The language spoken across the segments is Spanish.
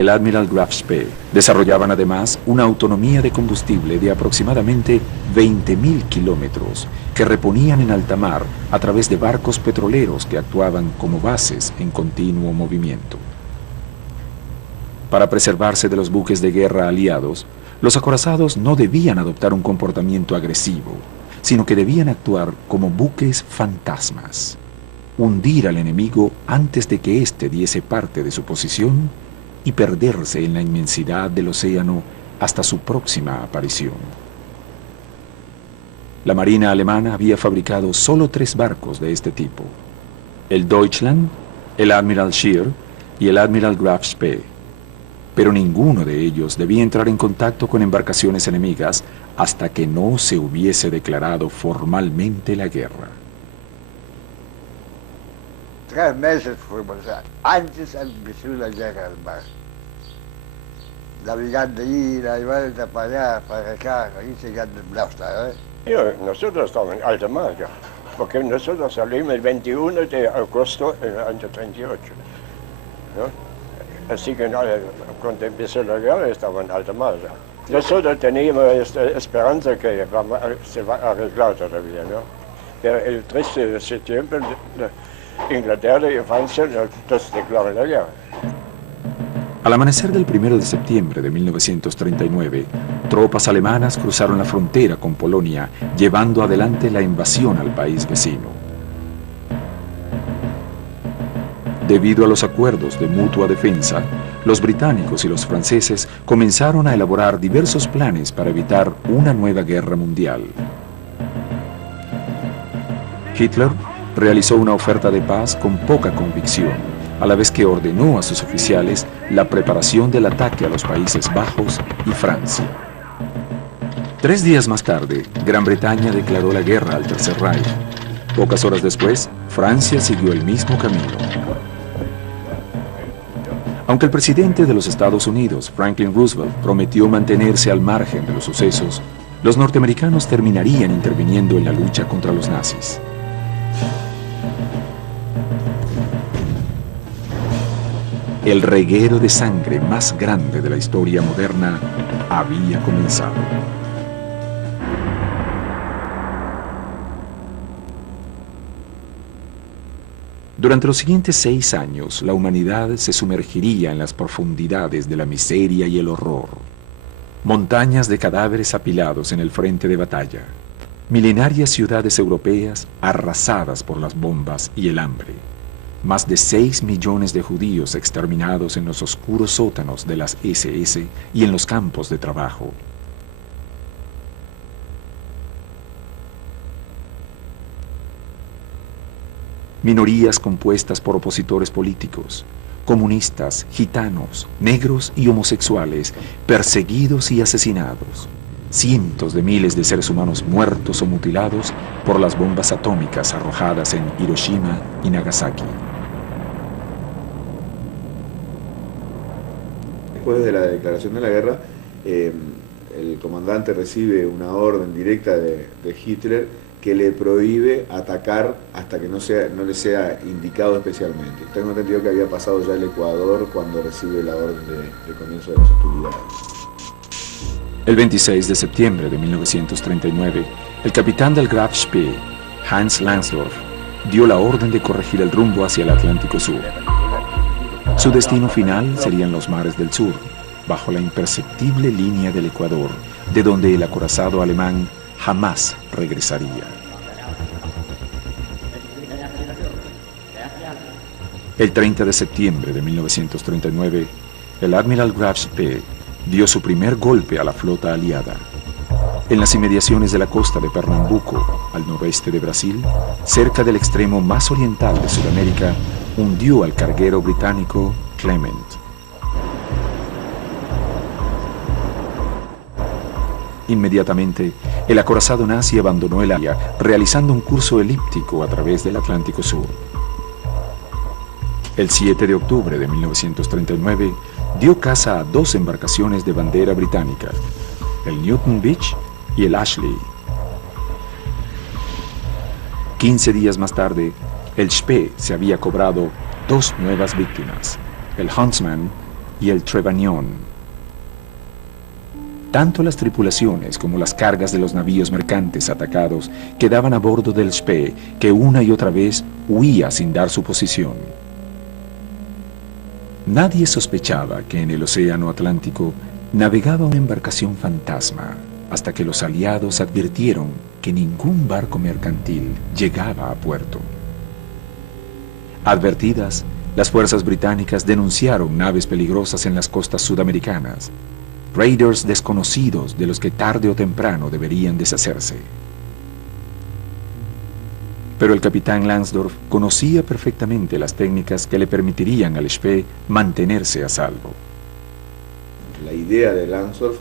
El Admiral Graf Spee desarrollaban además una autonomía de combustible de aproximadamente 20.000 kilómetros que reponían en alta mar a través de barcos petroleros que actuaban como bases en continuo movimiento. Para preservarse de los buques de guerra aliados, los acorazados no debían adoptar un comportamiento agresivo, sino que debían actuar como buques fantasmas, hundir al enemigo antes de que éste diese parte de su posición y perderse en la inmensidad del océano hasta su próxima aparición. La Marina alemana había fabricado solo 3 barcos de este tipo: el Deutschland, el Admiral Scheer y el Admiral Graf Spee, pero ninguno de ellos debía entrar en contacto con embarcaciones enemigas hasta que no se hubiese declarado formalmente la guerra. 3 meses fuimos antes del inicio de la guerra al mar, navegando ida y vuelta para allá, para acá, ahí llegando en Blaustein, Nosotros estábamos en alta mar, porque nosotros salimos el 21 de agosto del año 38, ¿no? Así que cuando empezó la guerra estaba en alta mar. Nosotros teníamos esta esperanza que se va a arreglar todavía, ¿no? Pero el 13 de septiembre Inglaterra y Francia nos declaran la guerra. Al amanecer del 1 de septiembre de 1939, tropas alemanas cruzaron la frontera con Polonia, llevando adelante la invasión al país vecino. Debido a los acuerdos de mutua defensa, los británicos y los franceses comenzaron a elaborar diversos planes para evitar una nueva guerra mundial. Hitler realizó una oferta de paz con poca convicción, a la vez que ordenó a sus oficiales la preparación del ataque a los Países Bajos y Francia. 3 días más tarde, Gran Bretaña declaró la guerra al Tercer Reich. Pocas horas después, Francia siguió el mismo camino. Aunque el presidente de los Estados Unidos, Franklin Roosevelt, prometió mantenerse al margen de los sucesos, los norteamericanos terminarían interviniendo en la lucha contra los nazis. El reguero de sangre más grande de la historia moderna había comenzado. Durante los siguientes 6 años, la humanidad se sumergiría en las profundidades de la miseria y el horror. Montañas de cadáveres apilados en el frente de batalla. Milenarias ciudades europeas arrasadas por las bombas y el hambre. Más de 6 millones de judíos exterminados en los oscuros sótanos de las SS y en los campos de trabajo. Minorías compuestas por opositores políticos, comunistas, gitanos, negros y homosexuales, perseguidos y asesinados. Cientos de miles de seres humanos muertos o mutilados por las bombas atómicas arrojadas en Hiroshima y Nagasaki. Después de la declaración de la guerra, el comandante recibe una orden directa de Hitler que le prohíbe atacar hasta que no le sea indicado especialmente. Tengo entendido que había pasado ya el Ecuador cuando recibe la orden de comienzo de las hostilidades. El 26 de septiembre de 1939, el capitán del Graf Spee, Hans Langsdorff, dio la orden de corregir el rumbo hacia el Atlántico Sur. Su destino final serían los mares del sur, bajo la imperceptible línea del Ecuador, de donde el acorazado alemán jamás regresaría. El 30 de septiembre de 1939, el Admiral Graf Spee dio su primer golpe a la flota aliada. En las inmediaciones de la costa de Pernambuco, al noroeste de Brasil, cerca del extremo más oriental de Sudamérica, hundió al carguero británico Clement. Inmediatamente, el acorazado nazi abandonó el área, realizando un curso elíptico a través del Atlántico Sur. El 7 de octubre de 1939, dio caza a 2 embarcaciones de bandera británica, el Newton Beach y el Ashley. 15 días más tarde, el Spee se había cobrado 2 nuevas víctimas, el Huntsman y el Trevanion. Tanto las tripulaciones como las cargas de los navíos mercantes atacados quedaban a bordo del Spee, que una y otra vez huía sin dar su posición. Nadie sospechaba que en el Océano Atlántico navegaba una embarcación fantasma, hasta que los aliados advirtieron que ningún barco mercantil llegaba a puerto. Advertidas, las fuerzas británicas denunciaron naves peligrosas en las costas sudamericanas, raiders desconocidos de los que tarde o temprano deberían deshacerse. Pero el capitán Langsdorff conocía perfectamente las técnicas que le permitirían al Spee mantenerse a salvo. La idea de Langsdorff,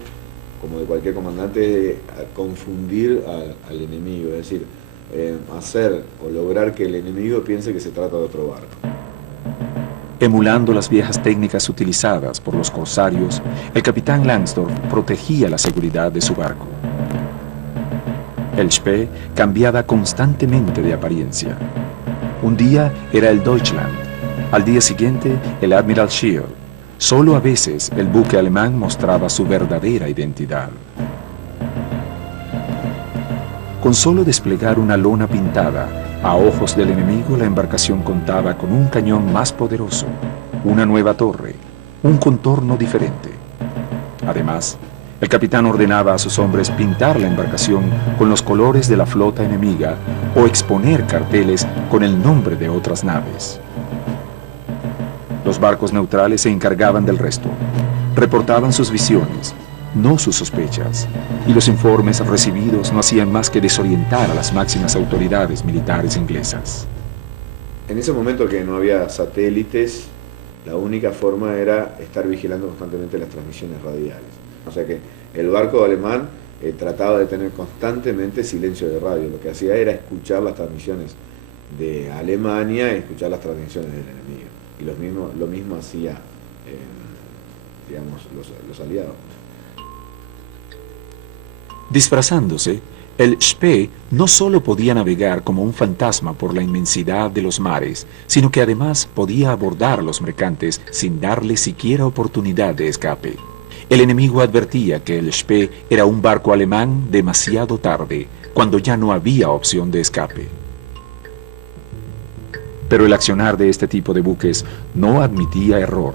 como de cualquier comandante, es confundir al enemigo, es decir, hacer o lograr que el enemigo piense que se trata de otro barco. Emulando las viejas técnicas utilizadas por los corsarios, el capitán Langsdorff protegía la seguridad de su barco. El Spee cambiaba constantemente de apariencia. Un día era el Deutschland, al día siguiente el Admiral Scheer. Solo a veces el buque alemán mostraba su verdadera identidad. Con solo desplegar una lona pintada, a ojos del enemigo la embarcación contaba con un cañón más poderoso, una nueva torre, un contorno diferente. Además, el capitán ordenaba a sus hombres pintar la embarcación con los colores de la flota enemiga o exponer carteles con el nombre de otras naves. Los barcos neutrales se encargaban del resto. Reportaban sus visiones, no sus sospechas, y los informes recibidos no hacían más que desorientar a las máximas autoridades militares inglesas. En ese momento que no había satélites, la única forma era estar vigilando constantemente las transmisiones radiales. O sea que el barco alemán trataba de tener constantemente silencio de radio. Lo que hacía era escuchar las transmisiones de Alemania y escuchar las transmisiones del enemigo. Y lo mismo hacía, digamos, los aliados. Disfrazándose, el Spee no solo podía navegar como un fantasma por la inmensidad de los mares, sino que además podía abordar a los mercantes sin darle siquiera oportunidad de escape. El enemigo advertía que el Spee era un barco alemán demasiado tarde, cuando ya no había opción de escape. Pero el accionar de este tipo de buques no admitía error.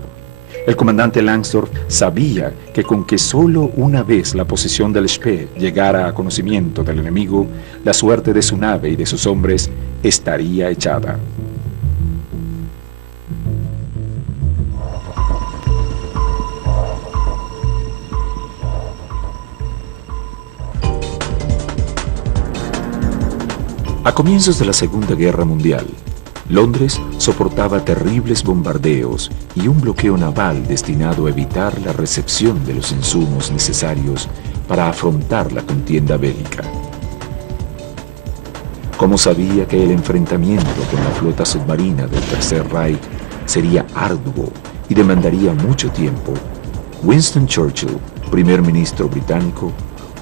El comandante Langsdorff sabía que con que solo una vez la posición del Spee llegara a conocimiento del enemigo, la suerte de su nave y de sus hombres estaría echada. A comienzos de la Segunda Guerra Mundial, Londres soportaba terribles bombardeos y un bloqueo naval destinado a evitar la recepción de los insumos necesarios para afrontar la contienda bélica. Como sabía que el enfrentamiento con la flota submarina del Tercer Reich sería arduo y demandaría mucho tiempo, Winston Churchill, primer ministro británico,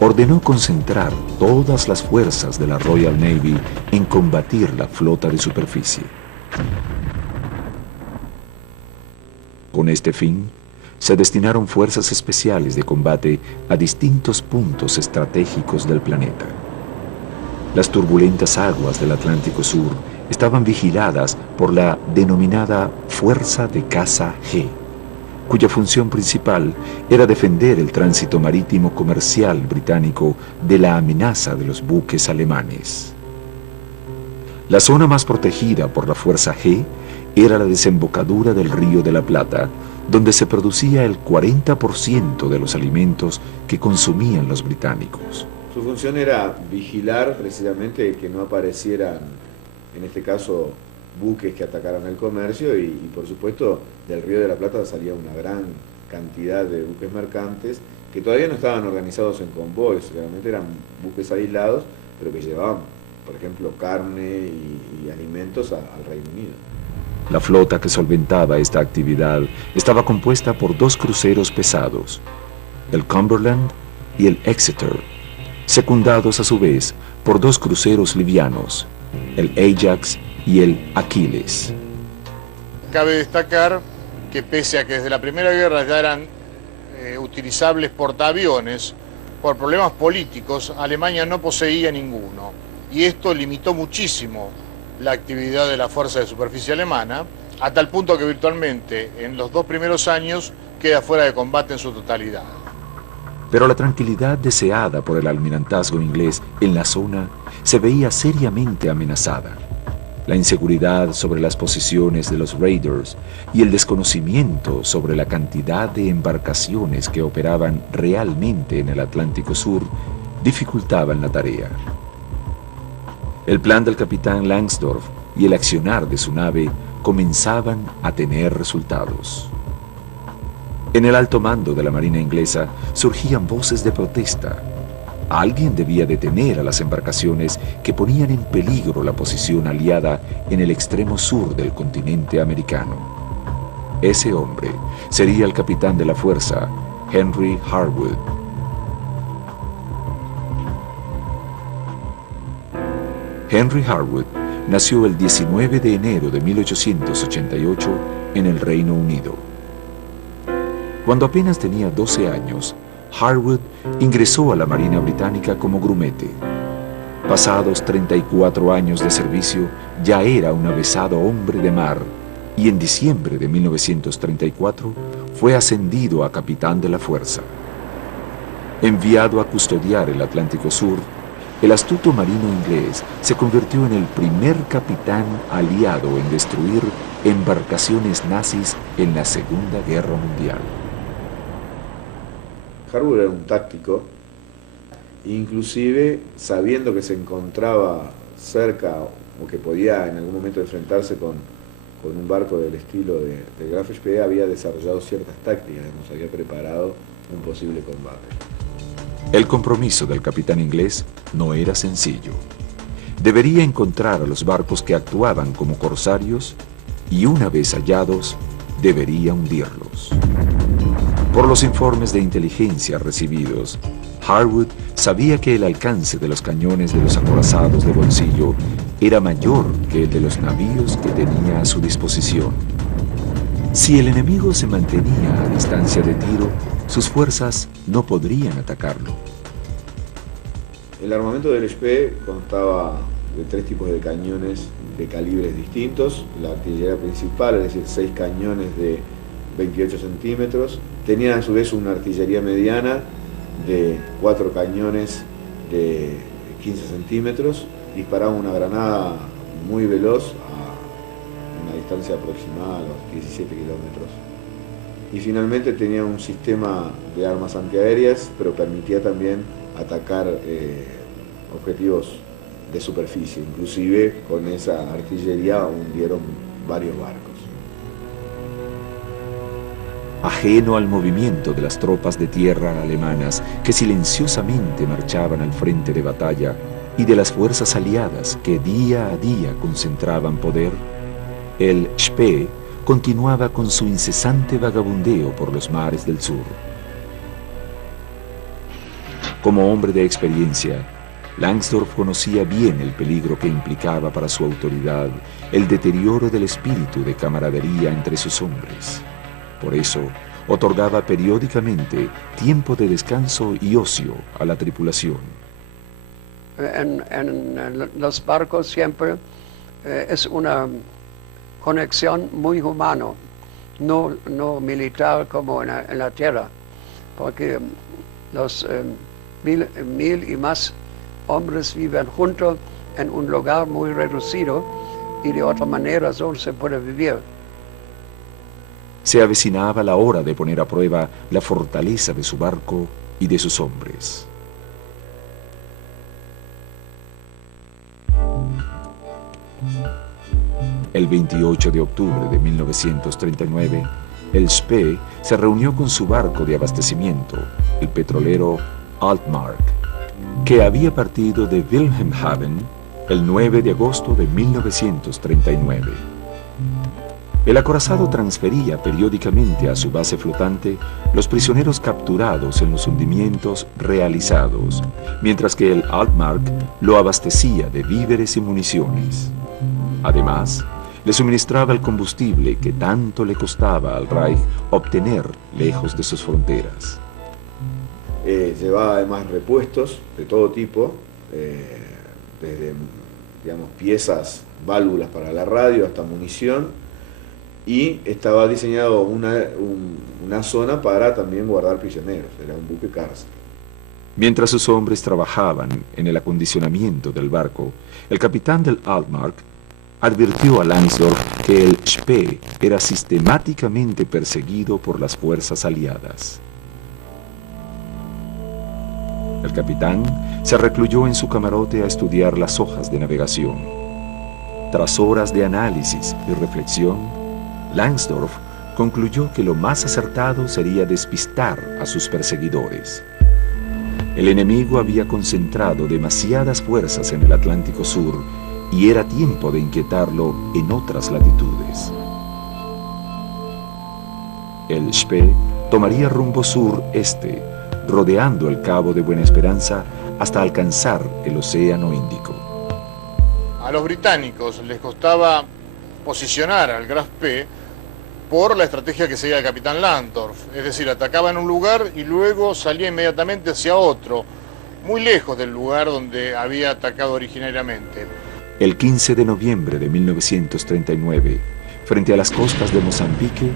ordenó concentrar todas las fuerzas de la Royal Navy en combatir la flota de superficie. Con este fin, se destinaron fuerzas especiales de combate a distintos puntos estratégicos del planeta. Las turbulentas aguas del Atlántico Sur estaban vigiladas por la denominada Fuerza de Caza G, cuya función principal era defender el tránsito marítimo comercial británico de la amenaza de los buques alemanes. La zona más protegida por la Fuerza G era la desembocadura del Río de la Plata, donde se producía el 40% de los alimentos que consumían los británicos. Su función era vigilar precisamente que no aparecieran, en este caso, buques que atacaran el comercio y por supuesto del Río de la Plata salía una gran cantidad de buques mercantes que todavía no estaban organizados en convoys, realmente eran buques aislados, pero que llevaban, por ejemplo, carne y alimentos al Reino Unido. La flota que solventaba esta actividad estaba compuesta por dos cruceros pesados, el Cumberland y el Exeter, secundados a su vez por dos cruceros livianos, el Ajax y el Achilles. Cabe destacar que pese a que desde la Primera Guerra ya eran utilizables portaaviones, por problemas políticos, Alemania no poseía ninguno. Y esto limitó muchísimo la actividad de la Fuerza de Superficie alemana, a tal punto que virtualmente en los 2 primeros años queda fuera de combate en su totalidad. Pero la tranquilidad deseada por el almirantazgo inglés en la zona se veía seriamente amenazada. La inseguridad sobre las posiciones de los raiders y el desconocimiento sobre la cantidad de embarcaciones que operaban realmente en el Atlántico Sur dificultaban la tarea. El plan del capitán Langsdorff y el accionar de su nave comenzaban a tener resultados. En el alto mando de la Marina inglesa surgían voces de protesta. Alguien debía detener a las embarcaciones que ponían en peligro la posición aliada en el extremo sur del continente americano. Ese hombre sería el capitán de la fuerza, Henry Harwood. Henry Harwood nació el 19 de enero de 1888 en el Reino Unido. Cuando apenas tenía 12 años, Harwood ingresó a la Marina Británica como grumete. Pasados 34 años de servicio, ya era un avezado hombre de mar y en diciembre de 1934 fue ascendido a capitán de la fuerza. Enviado a custodiar el Atlántico Sur, el astuto marino inglés se convirtió en el primer capitán aliado en destruir embarcaciones nazis en la Segunda Guerra Mundial. Harwood era un táctico, inclusive sabiendo que se encontraba cerca o que podía en algún momento enfrentarse con un barco del estilo del Graf Spee, había desarrollado ciertas tácticas, había preparado un posible combate. El compromiso del capitán inglés no era sencillo. Debería encontrar a los barcos que actuaban como corsarios y una vez hallados, debería hundirlos. Por los informes de inteligencia recibidos, Harwood sabía que el alcance de los cañones de los acorazados de bolsillo era mayor que el de los navíos que tenía a su disposición. Si el enemigo se mantenía a distancia de tiro, sus fuerzas no podrían atacarlo. El armamento del Spee constaba de 3 tipos de cañones de calibres distintos. La artillería principal, es decir, 6 cañones de 28 centímetros. Tenían a su vez una artillería mediana de 4 cañones de 15 centímetros. Disparaban una granada muy veloz a una distancia aproximada a los 17 kilómetros. Y finalmente tenía un sistema de armas antiaéreas, pero permitía también atacar objetivos de superficie. Inclusive con esa artillería hundieron varios barcos. Ajeno al movimiento de las tropas de tierra alemanas que silenciosamente marchaban al frente de batalla y de las fuerzas aliadas que día a día concentraban poder, el Spee continuaba con su incesante vagabundeo por los mares del sur. Como hombre de experiencia, Langsdorff conocía bien el peligro que implicaba para su autoridad el deterioro del espíritu de camaradería entre sus hombres. Por eso, otorgaba periódicamente tiempo de descanso y ocio a la tripulación. En los barcos siempre es una conexión muy humana, no militar como en la tierra, porque los 1000 y más hombres viven juntos en un lugar muy reducido y de otra manera solo se puede vivir. Se avecinaba la hora de poner a prueba la fortaleza de su barco y de sus hombres. El 28 de octubre de 1939, el Spee se reunió con su barco de abastecimiento, el petrolero Altmark, que había partido de Wilhelmshaven el 9 de agosto de 1939. El acorazado transfería periódicamente a su base flotante los prisioneros capturados en los hundimientos realizados, mientras que el Altmark lo abastecía de víveres y municiones. Además, le suministraba el combustible que tanto le costaba al Reich obtener lejos de sus fronteras. Llevaba además repuestos de todo tipo, desde digamos, piezas, válvulas para la radio hasta munición, y estaba diseñado una zona para también guardar prisioneros, era un buque cárcel. Mientras sus hombres trabajaban en el acondicionamiento del barco, el capitán del Altmark advirtió a Langsdorff que el Spee era sistemáticamente perseguido por las fuerzas aliadas. El capitán se recluyó en su camarote a estudiar las hojas de navegación. Tras horas de análisis y reflexión, Langsdorff concluyó que lo más acertado sería despistar a sus perseguidores. El enemigo había concentrado demasiadas fuerzas en el Atlántico Sur y era tiempo de inquietarlo en otras latitudes. El Spee tomaría rumbo sur-este, rodeando el Cabo de Buena Esperanza hasta alcanzar el Océano Índico. A los británicos les costaba posicionar al Graf Spee por la estrategia que seguía el capitán Langsdorff, es decir, atacaba en un lugar y luego salía inmediatamente hacia otro, muy lejos del lugar donde había atacado originariamente. El 15 de noviembre de 1939, frente a las costas de Mozambique,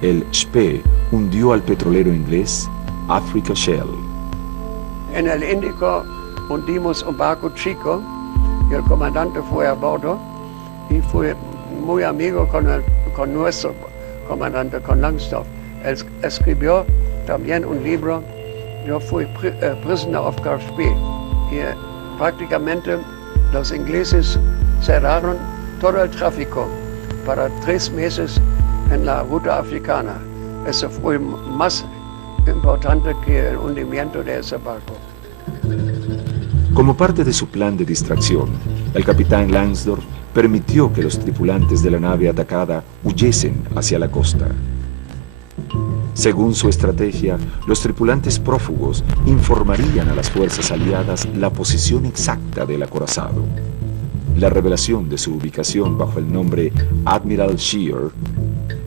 el Spee hundió al petrolero inglés Africa Shell. En el Índico hundimos un barco chico y el comandante fue a bordo y fue muy amigo con nuestro comandante, con Langsdorff. Él escribió también un libro, yo fui prisoner of Graf Spee, y prácticamente los ingleses cerraron todo el tráfico para 3 meses en la ruta africana. Eso fue más importante que el hundimiento de ese barco. Como parte de su plan de distracción, el capitán Langsdorff permitió que los tripulantes de la nave atacada huyesen hacia la costa. Según su estrategia, los tripulantes prófugos informarían a las fuerzas aliadas la posición exacta del acorazado. La revelación de su ubicación bajo el nombre Admiral Scheer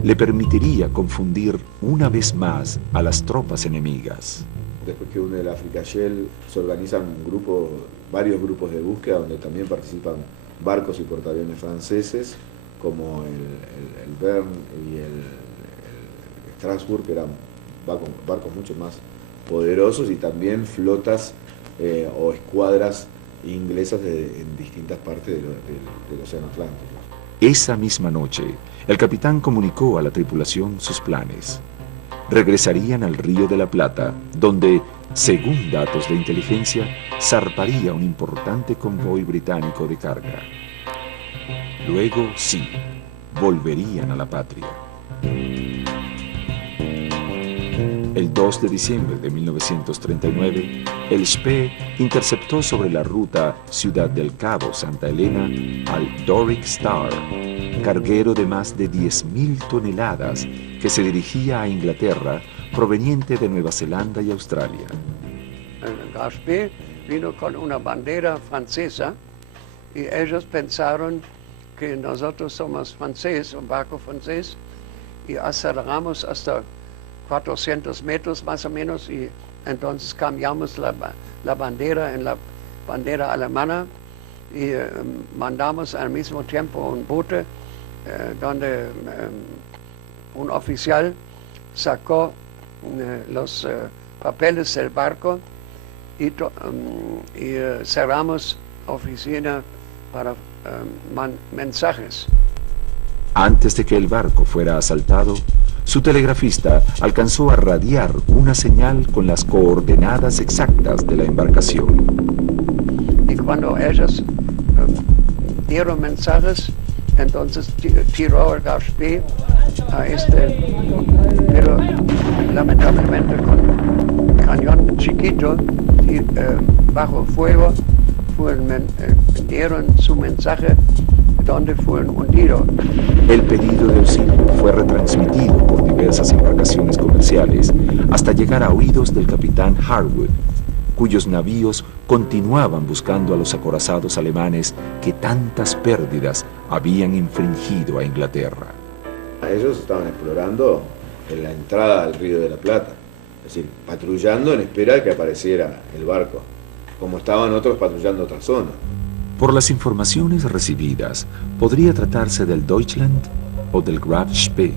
le permitiría confundir una vez más a las tropas enemigas. Después que une el Africa Shell, se organizan varios grupos de búsqueda donde también participan barcos y portaaviones franceses, como el Bern y el Strasbourg, que eran barcos mucho más poderosos, y también flotas o escuadras inglesas en distintas partes del Océano Atlántico. Esa misma noche, el capitán comunicó a la tripulación sus planes. Regresarían al Río de la Plata, donde, según datos de inteligencia, zarparía un importante convoy británico de carga. Luego, sí, volverían a la patria. El 2 de diciembre de 1939, el Spee interceptó sobre la ruta Ciudad del Cabo-Santa Elena al Doric Star, carguero de más de 10.000 toneladas que se dirigía a Inglaterra, proveniente de Nueva Zelanda y Australia. El Graf Spee vino con una bandera francesa y ellos pensaron que nosotros somos franceses, un barco francés, y aceleramos hasta 400 metros más o menos, y entonces cambiamos la bandera en la bandera alemana y mandamos al mismo tiempo un bote donde un oficial sacó los papeles del barco y cerramos oficina para mensajes. Antes de que el barco fuera asaltado, su telegrafista alcanzó a radiar una señal con las coordenadas exactas de la embarcación. Y cuando ellos dieron mensajes, entonces tiró el Graf Spee a pero lamentablemente con cañón chiquito y bajo fuego dieron su mensaje donde fueron hundidos. El pedido de auxilio fue retransmitido por diversas embarcaciones comerciales hasta llegar a oídos del capitán Harwood, cuyos navíos continuaban buscando a los acorazados alemanes que tantas pérdidas habían infringido a Inglaterra. Ellos estaban explorando en la entrada al Río de la Plata, es decir, patrullando en espera de que apareciera el barco, como estaban otros patrullando otra zona. Por las informaciones recibidas, podría tratarse del Deutschland o del Graf Spee.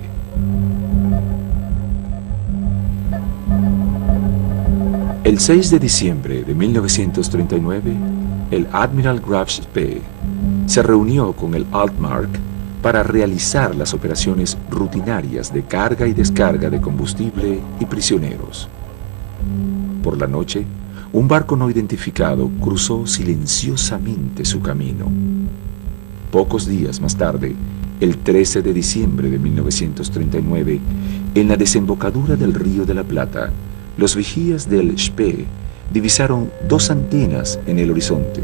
El 6 de diciembre de 1939, el Admiral Graf Spee se reunió con el Altmark para realizar las operaciones rutinarias de carga y descarga de combustible y prisioneros. Por la noche, un barco no identificado cruzó silenciosamente su camino. Pocos días más tarde, el 13 de diciembre de 1939, en la desembocadura del Río de la Plata, los vigías del Spee divisaron 2 antenas en el horizonte.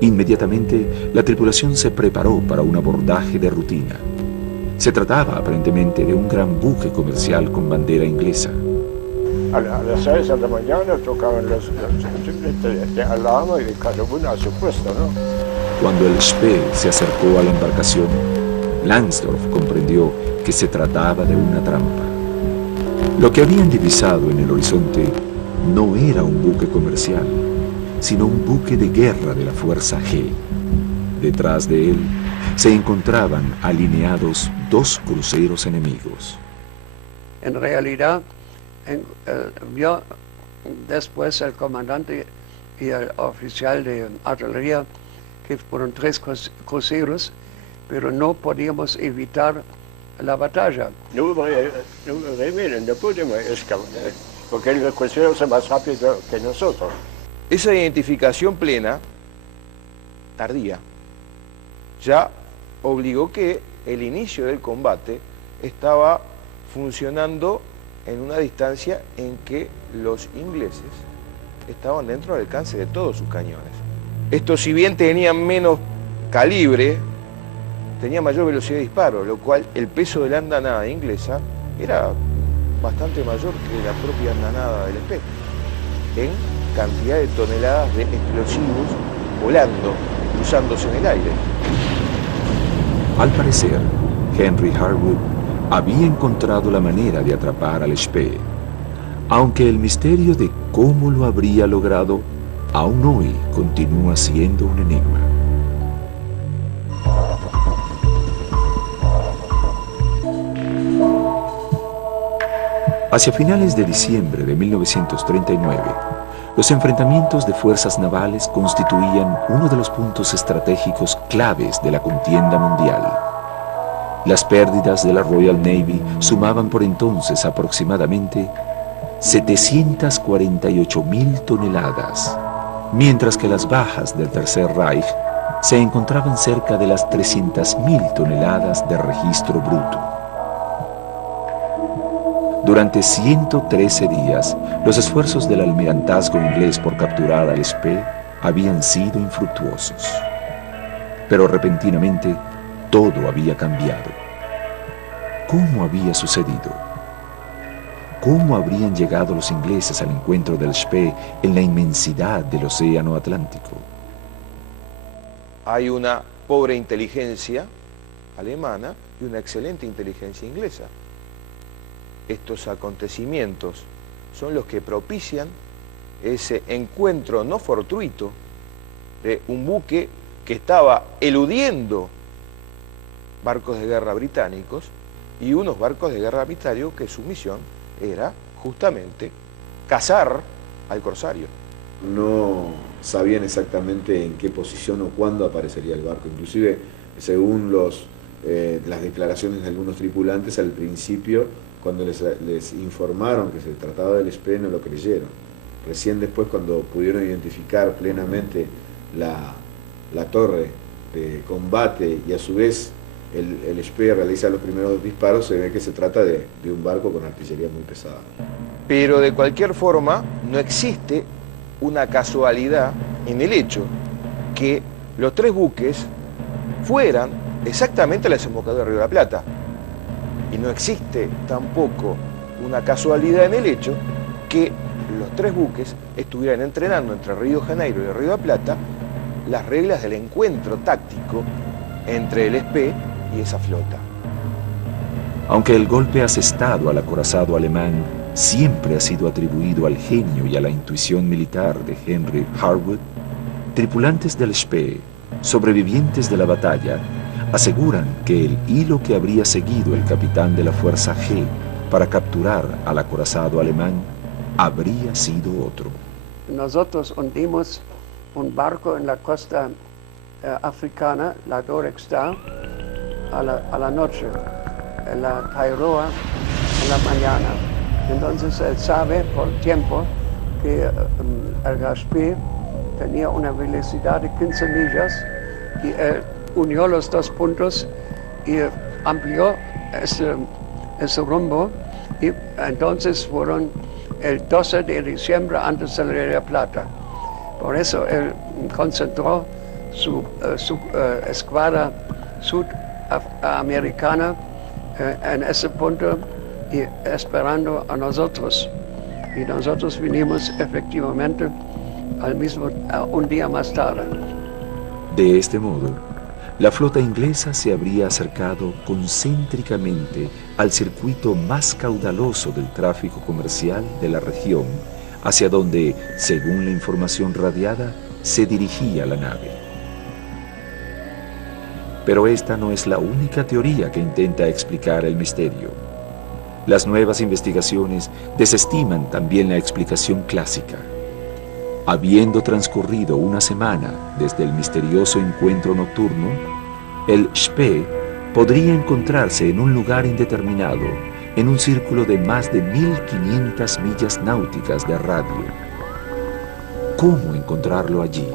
Inmediatamente, la tripulación se preparó para un abordaje de rutina. Se trataba aparentemente de un gran buque comercial con bandera inglesa. A las 6 de la mañana tocaban los de alarma y cada uno a su puesto, ¿no? Cuando el Spee se acercó a la embarcación, Langsdorff comprendió que se trataba de una trampa. Lo que habían divisado en el horizonte no era un buque comercial, sino un buque de guerra de la Fuerza G. Detrás de él se encontraban alineados 2 cruceros enemigos. En realidad, vio después el comandante y el oficial de artillería que fueron 3 cruceros, pero no podíamos evitar la batalla. No pudimos escapar, porque el crucero es más rápido que nosotros. Esa identificación plena, tardía, ya obligó que el inicio del combate estaba funcionando en una distancia en que los ingleses estaban dentro del alcance de todos sus cañones. Estos, si bien tenían menos calibre, tenían mayor velocidad de disparo, lo cual el peso de la andanada inglesa era bastante mayor que la propia andanada del Spee, en cantidad de toneladas de explosivos volando, cruzándose en el aire. Al parecer, Henry Harwood había encontrado la manera de atrapar al Spee, aunque el misterio de cómo lo habría logrado aún hoy continúa siendo un enigma. Hacia finales de diciembre de 1939, los enfrentamientos de fuerzas navales constituían uno de los puntos estratégicos claves de la contienda mundial. Las pérdidas de la Royal Navy sumaban por entonces aproximadamente 748.000 toneladas, mientras que las bajas del Tercer Reich se encontraban cerca de las 300.000 toneladas de registro bruto. Durante 113 días, los esfuerzos del almirantazgo inglés por capturar al Spee habían sido infructuosos. Pero repentinamente, todo había cambiado. ¿Cómo había sucedido? ¿Cómo habrían llegado los ingleses al encuentro del Spee en la inmensidad del océano Atlántico? Hay una pobre inteligencia alemana y una excelente inteligencia inglesa. Estos acontecimientos son los que propician ese encuentro no fortuito de un buque que estaba eludiendo barcos de guerra británicos y unos barcos de guerra británicos que su misión era justamente cazar al corsario. No sabían exactamente en qué posición o cuándo aparecería el barco, inclusive según las declaraciones de algunos tripulantes al principio, cuando les informaron que se trataba del Spee, no lo creyeron. Recién después, cuando pudieron identificar plenamente la torre de combate y a su vez el Spee realiza los primeros disparos, se ve que se trata de un barco con artillería muy pesada. Pero de cualquier forma, no existe una casualidad en el hecho que los 3 buques fueran exactamente a la desembocadura del Río de la Plata. Y no existe tampoco una casualidad en el hecho que los 3 buques estuvieran entrenando entre Río de Janeiro y el Río de la Plata las reglas del encuentro táctico entre el Spee y esa flota. Aunque el golpe asestado al acorazado alemán siempre ha sido atribuido al genio y a la intuición militar de Henry Harwood, tripulantes del Spee, sobrevivientes de la batalla, aseguran que el hilo que habría seguido el capitán de la Fuerza G para capturar al acorazado alemán habría sido otro. Nosotros hundimos un barco en la costa africana, la Dorek Star, a la noche, en la Kairoa en la mañana. Entonces él sabe por tiempo que el Gaspé tenía una velocidad de 15 millas y él unió los dos puntos y amplió ese rumbo, y entonces fueron el 12 de diciembre antes del Río de la Plata. Por eso él concentró su escuadra sudamericana en ese punto y esperando a nosotros. Y nosotros vinimos efectivamente un día más tarde. De este modo, la flota inglesa se habría acercado concéntricamente al circuito más caudaloso del tráfico comercial de la región, hacia donde, según la información radiada, se dirigía la nave. Pero esta no es la única teoría que intenta explicar el misterio. Las nuevas investigaciones desestiman también la explicación clásica. Habiendo transcurrido una semana desde el misterioso encuentro nocturno, el Spee podría encontrarse en un lugar indeterminado, en un círculo de más de 1500 millas náuticas de radio. ¿Cómo encontrarlo allí?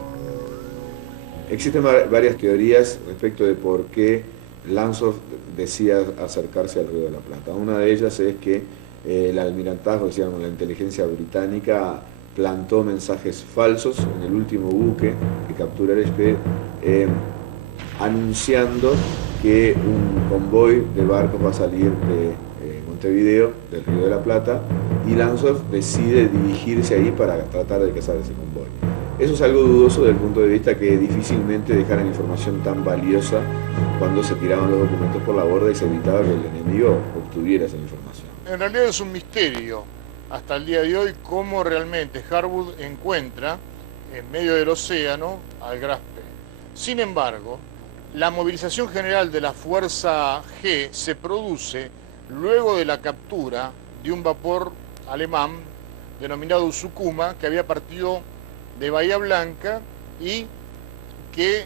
Existen varias teorías respecto de por qué Landsdorf decía acercarse al Río de la Plata. Una de ellas es que el almirantazgo, decíamos, la inteligencia británica, plantó mensajes falsos en el último buque que captura el Spee, anunciando que un convoy de barcos va a salir de Montevideo, del Río de la Plata, y Landsdorf decide dirigirse ahí para tratar de cazar ese convoy. Eso es algo dudoso desde el punto de vista que difícilmente dejaran información tan valiosa cuando se tiraban los documentos por la borda y se evitaba que el enemigo obtuviera esa información. En realidad es un misterio hasta el día de hoy cómo realmente Harwood encuentra en medio del océano al Graf Spee. Sin embargo, la movilización general de la Fuerza G se produce luego de la captura de un vapor alemán denominado Usukuma, que había partido de Bahía Blanca y que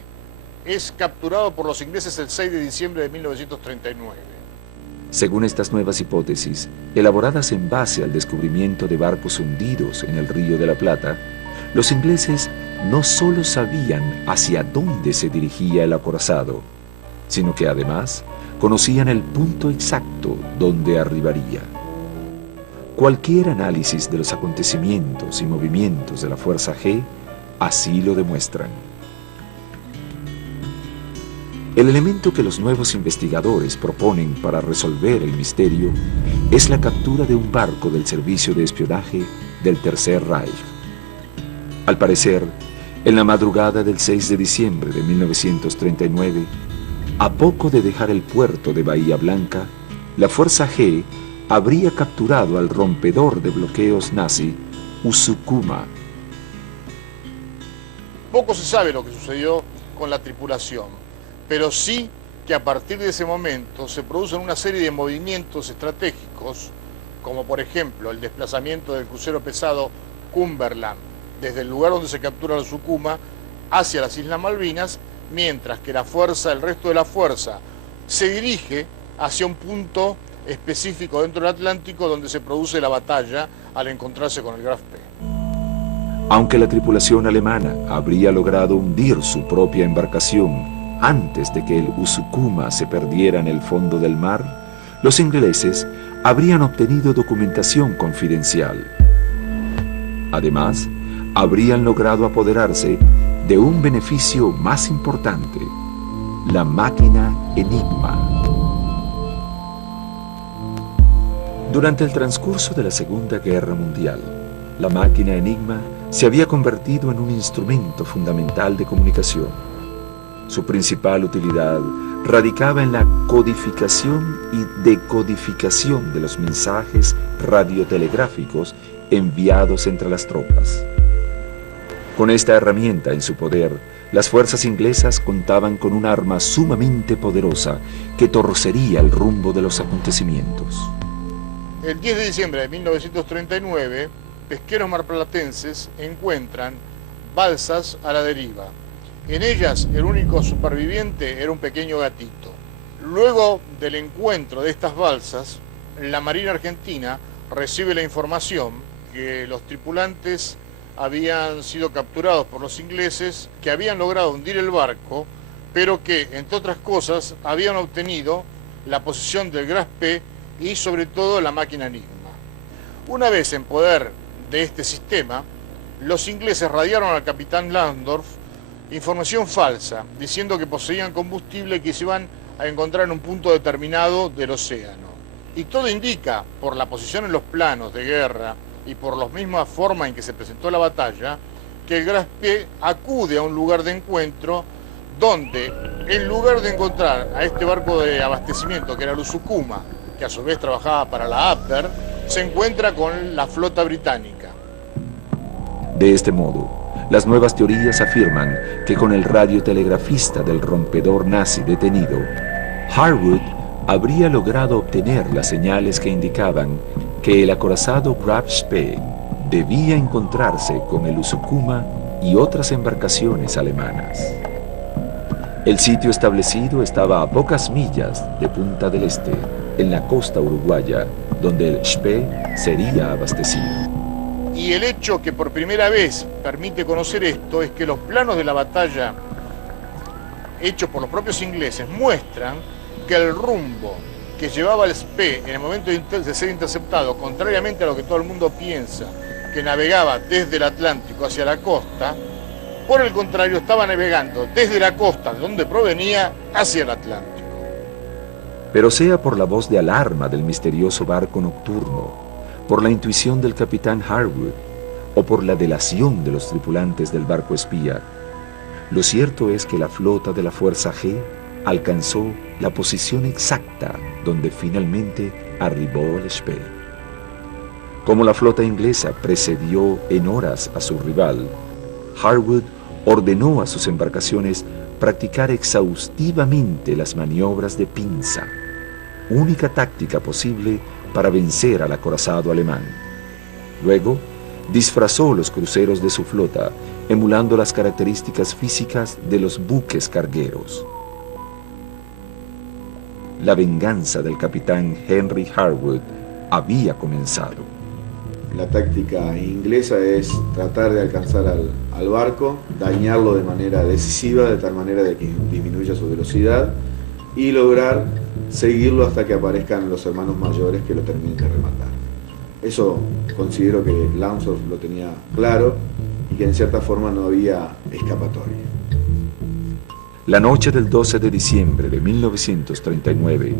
es capturado por los ingleses el 6 de diciembre de 1939. Según estas nuevas hipótesis, elaboradas en base al descubrimiento de barcos hundidos en el Río de la Plata, los ingleses no solo sabían hacia dónde se dirigía el acorazado, sino que además conocían el punto exacto donde arribaría. Cualquier análisis de los acontecimientos y movimientos de la Fuerza G así lo demuestran. El elemento que los nuevos investigadores proponen para resolver el misterio es la captura de un barco del servicio de espionaje del Tercer Reich. Al parecer, en la madrugada del 6 de diciembre de 1939, a poco de dejar el puerto de Bahía Blanca, la Fuerza G habría capturado al rompedor de bloqueos nazi Usukuma. Poco se sabe lo que sucedió con la tripulación, pero sí que a partir de ese momento se producen una serie de movimientos estratégicos, como por ejemplo el desplazamiento del crucero pesado Cumberland desde el lugar donde se captura el Usukuma hacia las Islas Malvinas, mientras que el resto de la fuerza se dirige hacia un punto específico dentro del Atlántico donde se produce la batalla al encontrarse con el Graf Spee. Aunque la tripulación alemana habría logrado hundir su propia embarcación antes de que el Usukuma se perdiera en el fondo del mar, los ingleses habrían obtenido documentación confidencial. Además, habrían logrado apoderarse de un beneficio más importante, la máquina Enigma. Durante el transcurso de la Segunda Guerra Mundial, la máquina Enigma se había convertido en un instrumento fundamental de comunicación. Su principal utilidad radicaba en la codificación y decodificación de los mensajes radiotelegráficos enviados entre las tropas. Con esta herramienta en su poder, las fuerzas inglesas contaban con un arma sumamente poderosa que torcería el rumbo de los acontecimientos. El 10 de diciembre de 1939, pesqueros marplatenses encuentran balsas a la deriva. En ellas, el único superviviente era un pequeño gatito. Luego del encuentro de estas balsas, la Marina Argentina recibe la información que los tripulantes habían sido capturados por los ingleses, que habían logrado hundir el barco, pero que, entre otras cosas, habían obtenido la posesión del Graspe y, sobre todo, la máquina Enigma. Una vez en poder de este sistema, los ingleses radiaron al capitán Langsdorff información falsa, diciendo que poseían combustible que se iban a encontrar en un punto determinado del océano. Y todo indica, por la posición en los planos de guerra y por la misma forma en que se presentó la batalla, que el Graspe acude a un lugar de encuentro donde, en lugar de encontrar a este barco de abastecimiento, que era el Usukuma, que a su vez trabajaba para la Abwehr, se encuentra con la flota británica. De este modo, las nuevas teorías afirman que con el radiotelegrafista del rompedor nazi detenido, Harwood habría logrado obtener las señales que indicaban que el acorazado Graf Spee debía encontrarse con el Usukuma y otras embarcaciones alemanas. El sitio establecido estaba a pocas millas de Punta del Este, en la costa uruguaya, donde el Spee sería abastecido. Y el hecho que por primera vez permite conocer esto es que los planos de la batalla hechos por los propios ingleses muestran que el rumbo que llevaba el Spee en el momento de ser interceptado, contrariamente a lo que todo el mundo piensa, que navegaba desde el Atlántico hacia la costa, por el contrario estaba navegando desde la costa, de donde provenía, hacia el Atlántico. Pero sea por la voz de alarma del misterioso barco nocturno, por la intuición del capitán Harwood o por la delación de los tripulantes del barco espía, lo cierto es que la flota de la Fuerza G alcanzó la posición exacta donde finalmente arribó el Spee. Como la flota inglesa precedió en horas a su rival, Harwood ordenó a sus embarcaciones practicar exhaustivamente las maniobras de pinza, única táctica posible para vencer al acorazado alemán. Luego, disfrazó los cruceros de su flota, emulando las características físicas de los buques cargueros. La venganza del capitán Henry Harwood había comenzado. La táctica inglesa es tratar de alcanzar al barco, dañarlo de manera decisiva, de tal manera de que disminuya su velocidad y lograr seguirlo hasta que aparezcan los hermanos mayores que lo terminen de rematar. Eso considero que Langsdorff lo tenía claro y que en cierta forma no había escapatoria. La noche del 12 de diciembre de 1939,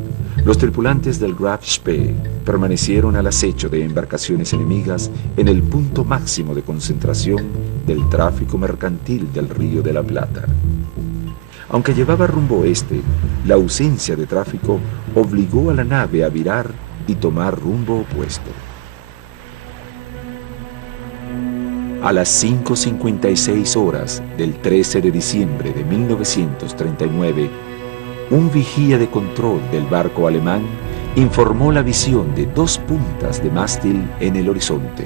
los tripulantes del Graf Spee permanecieron al acecho de embarcaciones enemigas en el punto máximo de concentración del tráfico mercantil del Río de la Plata. Aunque llevaba rumbo oeste, la ausencia de tráfico obligó a la nave a virar y tomar rumbo opuesto. A las 5:56 horas del 13 de diciembre de 1939, un vigía de control del barco alemán informó la visión de 2 puntas de mástil en el horizonte.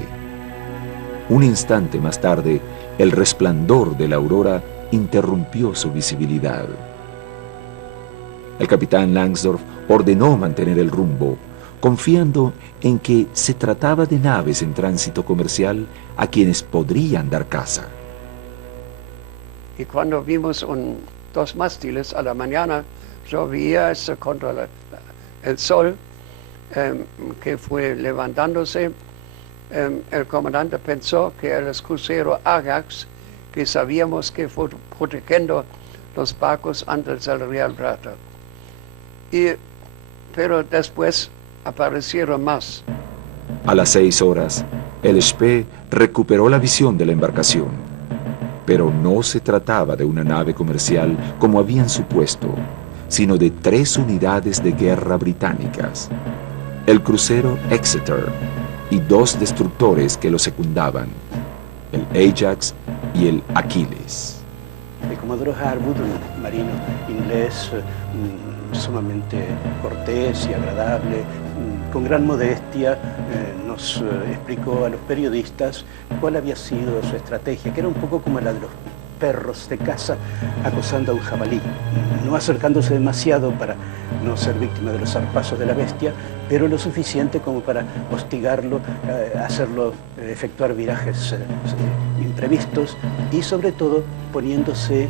Un instante más tarde, el resplandor de la aurora interrumpió su visibilidad. El capitán Langsdorff ordenó mantener el rumbo, confiando en que se trataba de naves en tránsito comercial a quienes podrían dar caza. Y cuando vimos 2 mástiles a la mañana, llovía eso contra el sol, que fue levantándose. El comandante pensó que era el crucero Ajax, que sabíamos que fue protegiendo los barcos antes del Río Plata. Pero después aparecieron más. A las 6 horas, el Spee recuperó la visión de la embarcación. Pero no se trataba de una nave comercial como habían supuesto, sino de 3 unidades de guerra británicas: el crucero Exeter y 2 destructores que lo secundaban, el Ajax y el Achilles. El comodoro Harwood, un marino inglés sumamente cortés y agradable, con gran modestia, nos explicó a los periodistas cuál había sido su estrategia, que era un poco como la de los perros de caza acosando a un jabalí, no acercándose demasiado para no ser víctima de los zarpazos de la bestia, pero lo suficiente como para hostigarlo, hacerlo efectuar virajes imprevistos y sobre todo poniéndose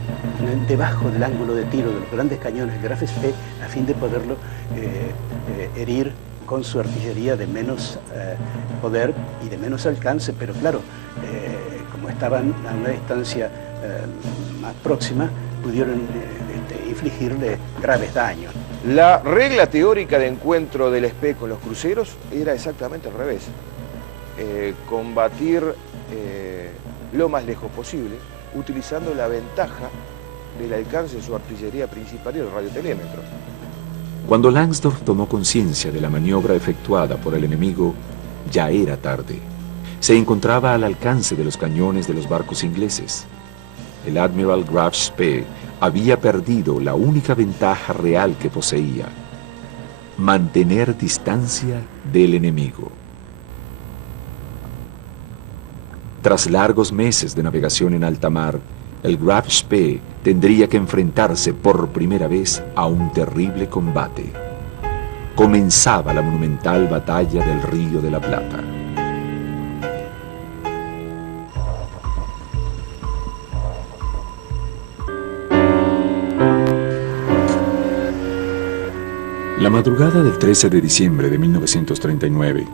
debajo del ángulo de tiro de los grandes cañones del Graf Spee a fin de poderlo herir con su artillería de menos poder y de menos alcance, pero claro, como estaban a una distancia más próxima, pudieron infligirle graves daños. La regla teórica de encuentro del Spee con los cruceros era exactamente al revés. Combatir lo más lejos posible, utilizando la ventaja del alcance de su artillería principal y el radiotelémetro. Cuando Langsdorff tomó conciencia de la maniobra efectuada por el enemigo, ya era tarde. Se encontraba al alcance de los cañones de los barcos ingleses. El Admiral Graf Spee había perdido la única ventaja real que poseía: mantener distancia del enemigo. Tras largos meses de navegación en alta mar, el Graf Spee tendría que enfrentarse por primera vez a un terrible combate. Comenzaba la monumental batalla del Río de la Plata. La madrugada del 13 de diciembre de 1939,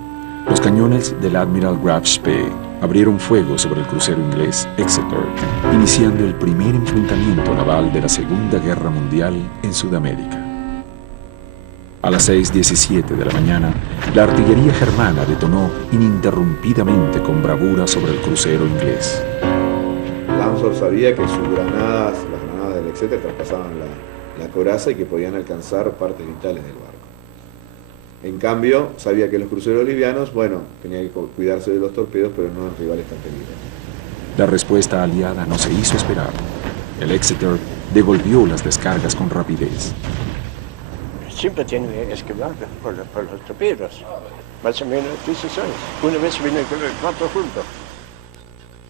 los cañones del Admiral Graf Spee abrieron fuego sobre el crucero inglés Exeter, iniciando el primer enfrentamiento naval de la Segunda Guerra Mundial en Sudamérica. A las 6:17 de la mañana, la artillería germana detonó ininterrumpidamente con bravura sobre el crucero inglés. Langsdorff sabía que sus granadas, las granadas del Exeter, traspasaban la coraza y que podían alcanzar partes vitales del barco. En cambio, sabía que los cruceros livianos, bueno, tenían que cuidarse de los torpedos, pero no en rivales tan peligrosos. La respuesta aliada no se hizo esperar. El Exeter devolvió las descargas con rapidez. Siempre tiene que esquivar por los torpedos. Más o menos 16. Una vez viene con el 4 juntos.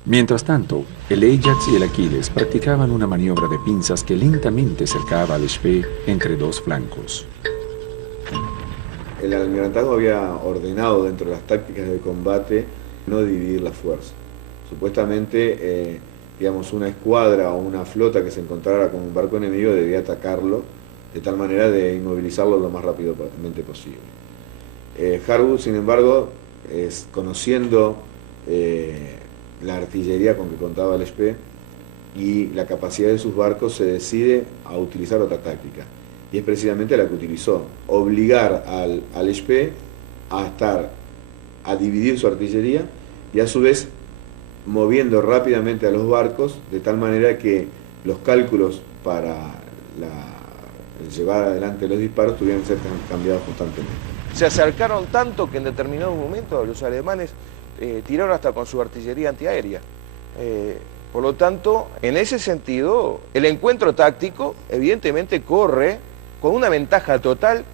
Mientras tanto, el Ajax y el Achilles practicaban una maniobra de pinzas que lentamente cercaba al Spee entre 2 flancos. El almirantazgo había ordenado dentro de las tácticas de combate no dividir la fuerza. Supuestamente, digamos, una escuadra o una flota que se encontrara con un barco enemigo debía atacarlo de tal manera de inmovilizarlo lo más rápidamente posible. Harwood, sin embargo, conociendo la artillería con que contaba el Spee y la capacidad de sus barcos, se decide a utilizar otra táctica. Y es precisamente la que utilizó: obligar al Spee a dividir su artillería y a su vez moviendo rápidamente a los barcos de tal manera que los cálculos para llevar adelante los disparos tuvieran que ser cambiados constantemente. Se acercaron tanto que en determinado momento los alemanes tiraron hasta con su artillería antiaérea. Por lo tanto, en ese sentido, el encuentro táctico evidentemente corre con una ventaja total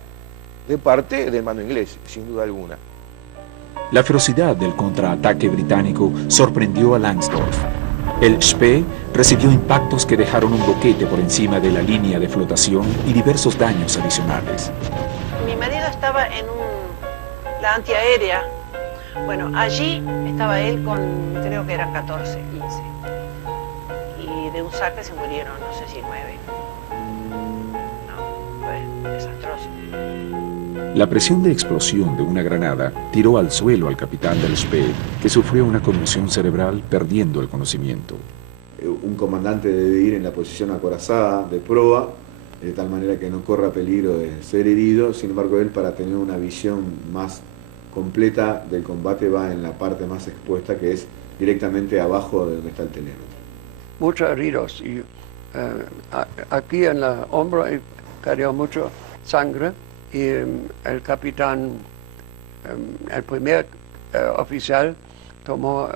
de parte del mando inglés, sin duda alguna. La ferocidad del contraataque británico sorprendió a Langsdorff. El Spee recibió impactos que dejaron un boquete por encima de la línea de flotación y diversos daños adicionales. Mi marido estaba en la antiaérea. Bueno, allí estaba él con, creo que eran 14, 15. Y de un saque se murieron, no sé si 9. No, fue desastroso. La presión de explosión de una granada tiró al suelo al capitán del Spee, que sufrió una conmoción cerebral perdiendo el conocimiento. Un comandante debe ir en la posición acorazada de proa, de tal manera que no corra peligro de ser herido. Sin embargo, él, para tener una visión más completa del combate, va en la parte más expuesta, que es directamente abajo de donde está el telémetro. muchos heridos. Y aquí en el hombro cayó mucha sangre y el capitán, el primer oficial, tomó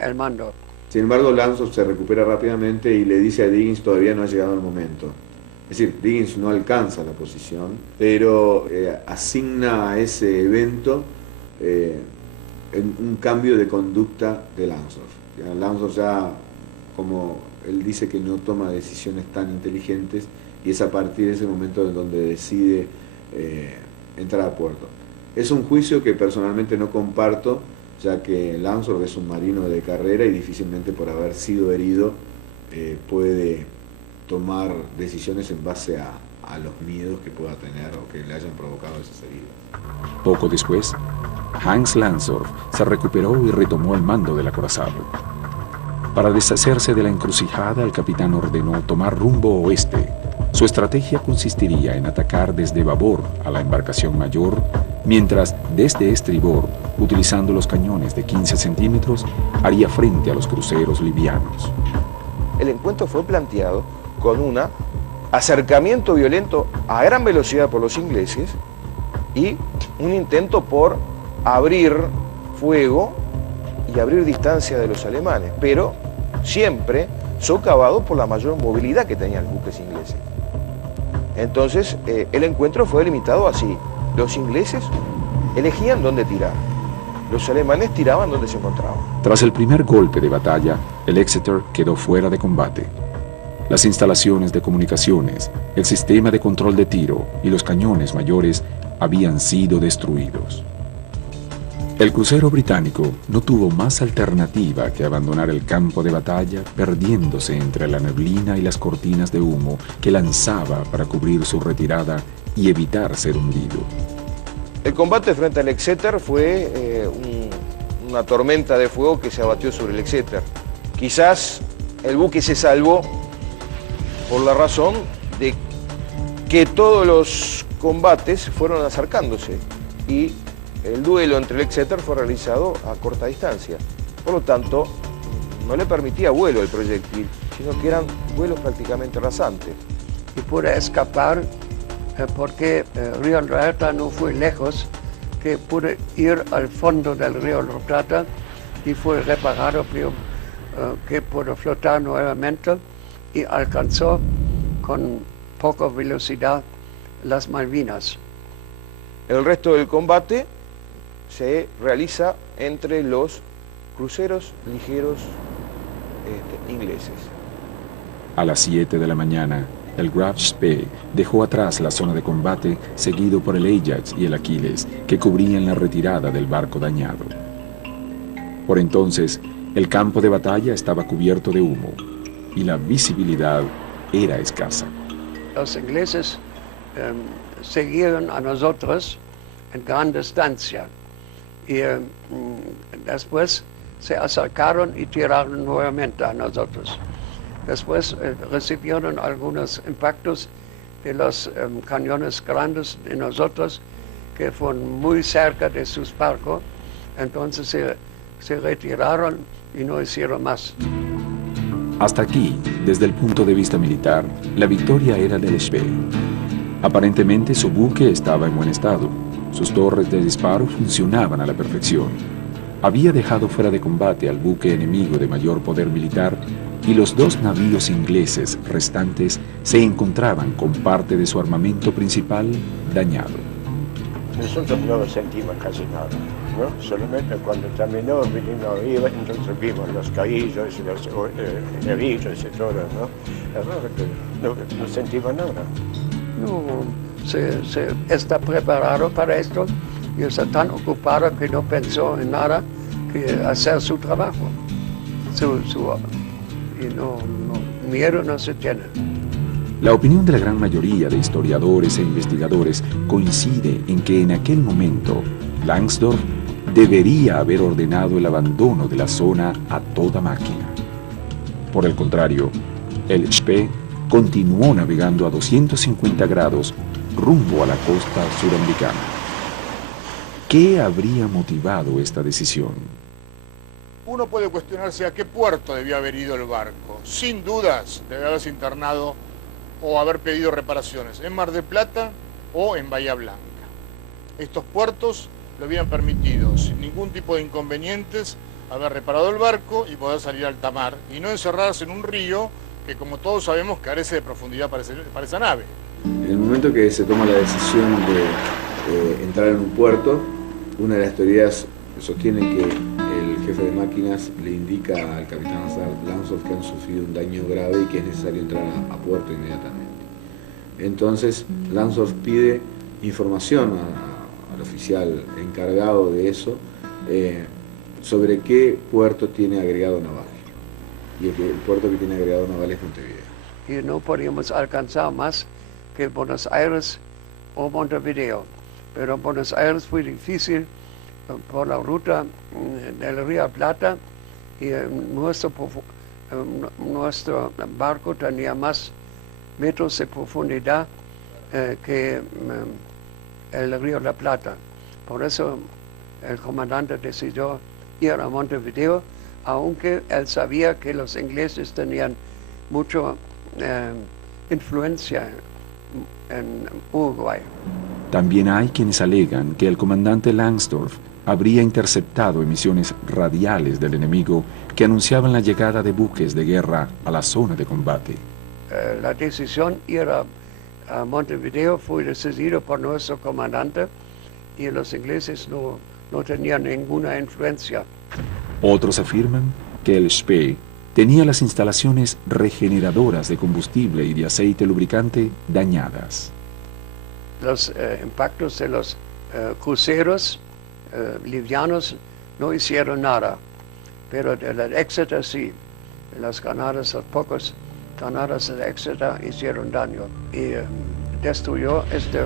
el mando. Sin embargo, Langsdorff se recupera rápidamente y le dice a Diggins: todavía no ha llegado el momento. Es decir, Diggins no alcanza la posición, pero asigna a ese evento un cambio de conducta de Langsdorff. Langsdorff ya, como él dice, que no toma decisiones tan inteligentes, y es a partir de ese momento en donde decide entrar a puerto. Es un juicio que personalmente no comparto, ya que Langsdorff es un marino de carrera y difícilmente, por haber sido herido, puede tomar decisiones en base a los miedos que pueda tener o que le hayan provocado esas heridas. Poco después, Hans Langsdorff se recuperó y retomó el mando del acorazado. Para deshacerse de la encrucijada, el capitán ordenó tomar rumbo oeste. Su estrategia consistiría en atacar desde babor a la embarcación mayor, mientras desde estribor, utilizando los cañones de 15 centímetros, haría frente a los cruceros livianos. El encuentro fue planteado con un acercamiento violento a gran velocidad por los ingleses y un intento por abrir fuego y abrir distancia de los alemanes, pero siempre socavado por la mayor movilidad que tenían los buques ingleses. Entonces, el encuentro fue delimitado así. Los ingleses elegían dónde tirar. Los alemanes tiraban donde se encontraban. Tras el primer golpe de batalla, el Exeter quedó fuera de combate. Las instalaciones de comunicaciones, el sistema de control de tiro y los cañones mayores habían sido destruidos. El crucero británico no tuvo más alternativa que abandonar el campo de batalla, perdiéndose entre la neblina y las cortinas de humo que lanzaba para cubrir su retirada y evitar ser hundido. El combate frente al Exeter fue una tormenta de fuego que se abatió sobre el Exeter. Quizás el buque se salvó por la razón de que todos los combates fueron acercándose y el duelo entre el Exeter fue realizado a corta distancia. Por lo tanto, no le permitía vuelo el proyectil, sino que eran vuelos prácticamente rasantes. Y pudo escapar porque el río Plata no fue lejos, que pudo ir al fondo del río Plata y fue reparado, que pudo flotar nuevamente y alcanzó con poca velocidad las Malvinas. El resto del combate se realiza entre los cruceros ligeros ingleses. A las 7 de la mañana, el Graf Spee dejó atrás la zona de combate, seguido por el Ajax y el Aquiles, que cubrían la retirada del barco dañado. Por entonces, el campo de batalla estaba cubierto de humo y la visibilidad era escasa. Los ingleses seguían a nosotros en gran distancia y después se acercaron y tiraron nuevamente a nosotros. Después recibieron algunos impactos de los cañones grandes de nosotros que fueron muy cerca de sus barcos, entonces se retiraron y no hicieron más. Hasta aquí, desde el punto de vista militar, la victoria era del Spee. Aparentemente su buque estaba en buen estado. Sus torres de disparo funcionaban a la perfección. Había dejado fuera de combate al buque enemigo de mayor poder militar y los dos navíos ingleses restantes se encontraban con parte de su armamento principal dañado. Nosotros no sentimos casi nada, ¿no? Solamente cuando terminó, vinimos arriba, entonces vimos los caídos, los heridos y todo, ¿no? Es raro que no sentimos nada. No, se está preparado para esto y está tan ocupado que no pensó en nada que hacer su trabajo. Miedo no se tiene. La opinión de la gran mayoría de historiadores e investigadores coincide en que en aquel momento Langsdorff debería haber ordenado el abandono de la zona a toda máquina. Por el contrario, el Spee continuó navegando a 250 grados rumbo a la costa suramericana. ¿Qué habría motivado esta decisión? Uno puede cuestionarse a qué puerto debió haber ido el barco. Sin dudas, debe haberse internado o haber pedido reparaciones en Mar del Plata o en Bahía Blanca. Estos puertos le hubieran permitido, sin ningún tipo de inconvenientes, haber reparado el barco y poder salir a alta mar y no encerrarse en un río que, como todos sabemos, carece de profundidad para esa nave. En el momento que se toma la decisión de entrar en un puerto, una de las teorías sostiene que el jefe de máquinas le indica al capitán Langsdorff que han sufrido un daño grave y que es necesario entrar a puerto inmediatamente. Entonces Langsdorff pide información al oficial encargado de eso sobre qué puerto tiene agregado naval. Y el puerto que tiene agregado naval es Montevideo. Y no podíamos alcanzar más que Buenos Aires o Montevideo. Pero en Buenos Aires fue difícil por la ruta del Río Plata y nuestro barco tenía más metros de profundidad que el Río de la Plata. Por eso el comandante decidió ir a Montevideo, aunque él sabía que los ingleses tenían mucha influencia en Uruguay. También hay quienes alegan que el comandante Langsdorff habría interceptado emisiones radiales del enemigo que anunciaban la llegada de buques de guerra a la zona de combate. La decisión de ir a Montevideo fue decidida por nuestro comandante y los ingleses no tenían ninguna influencia. Otros afirman que el Spee tenía las instalaciones regeneradoras de combustible y de aceite lubricante dañadas. Los impactos de los cruceros livianos no hicieron nada, pero de la Exeter sí. Las granadas, las pocas granadas de Exeter hicieron daño y destruyó este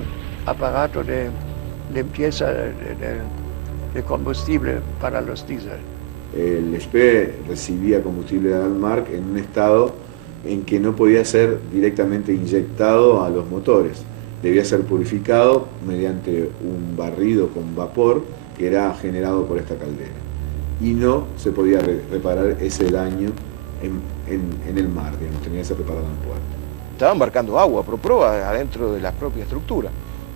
aparato de limpieza de combustible para los diésel. El Spee recibía combustible de Danmark en un estado en que no podía ser directamente inyectado a los motores. Debía ser purificado mediante un barrido con vapor que era generado por esta caldera. Y no se podía reparar ese daño en el mar, digamos, tenía que ser reparado en puerto. Estaba embarcando agua, por prueba, adentro de la propia estructura.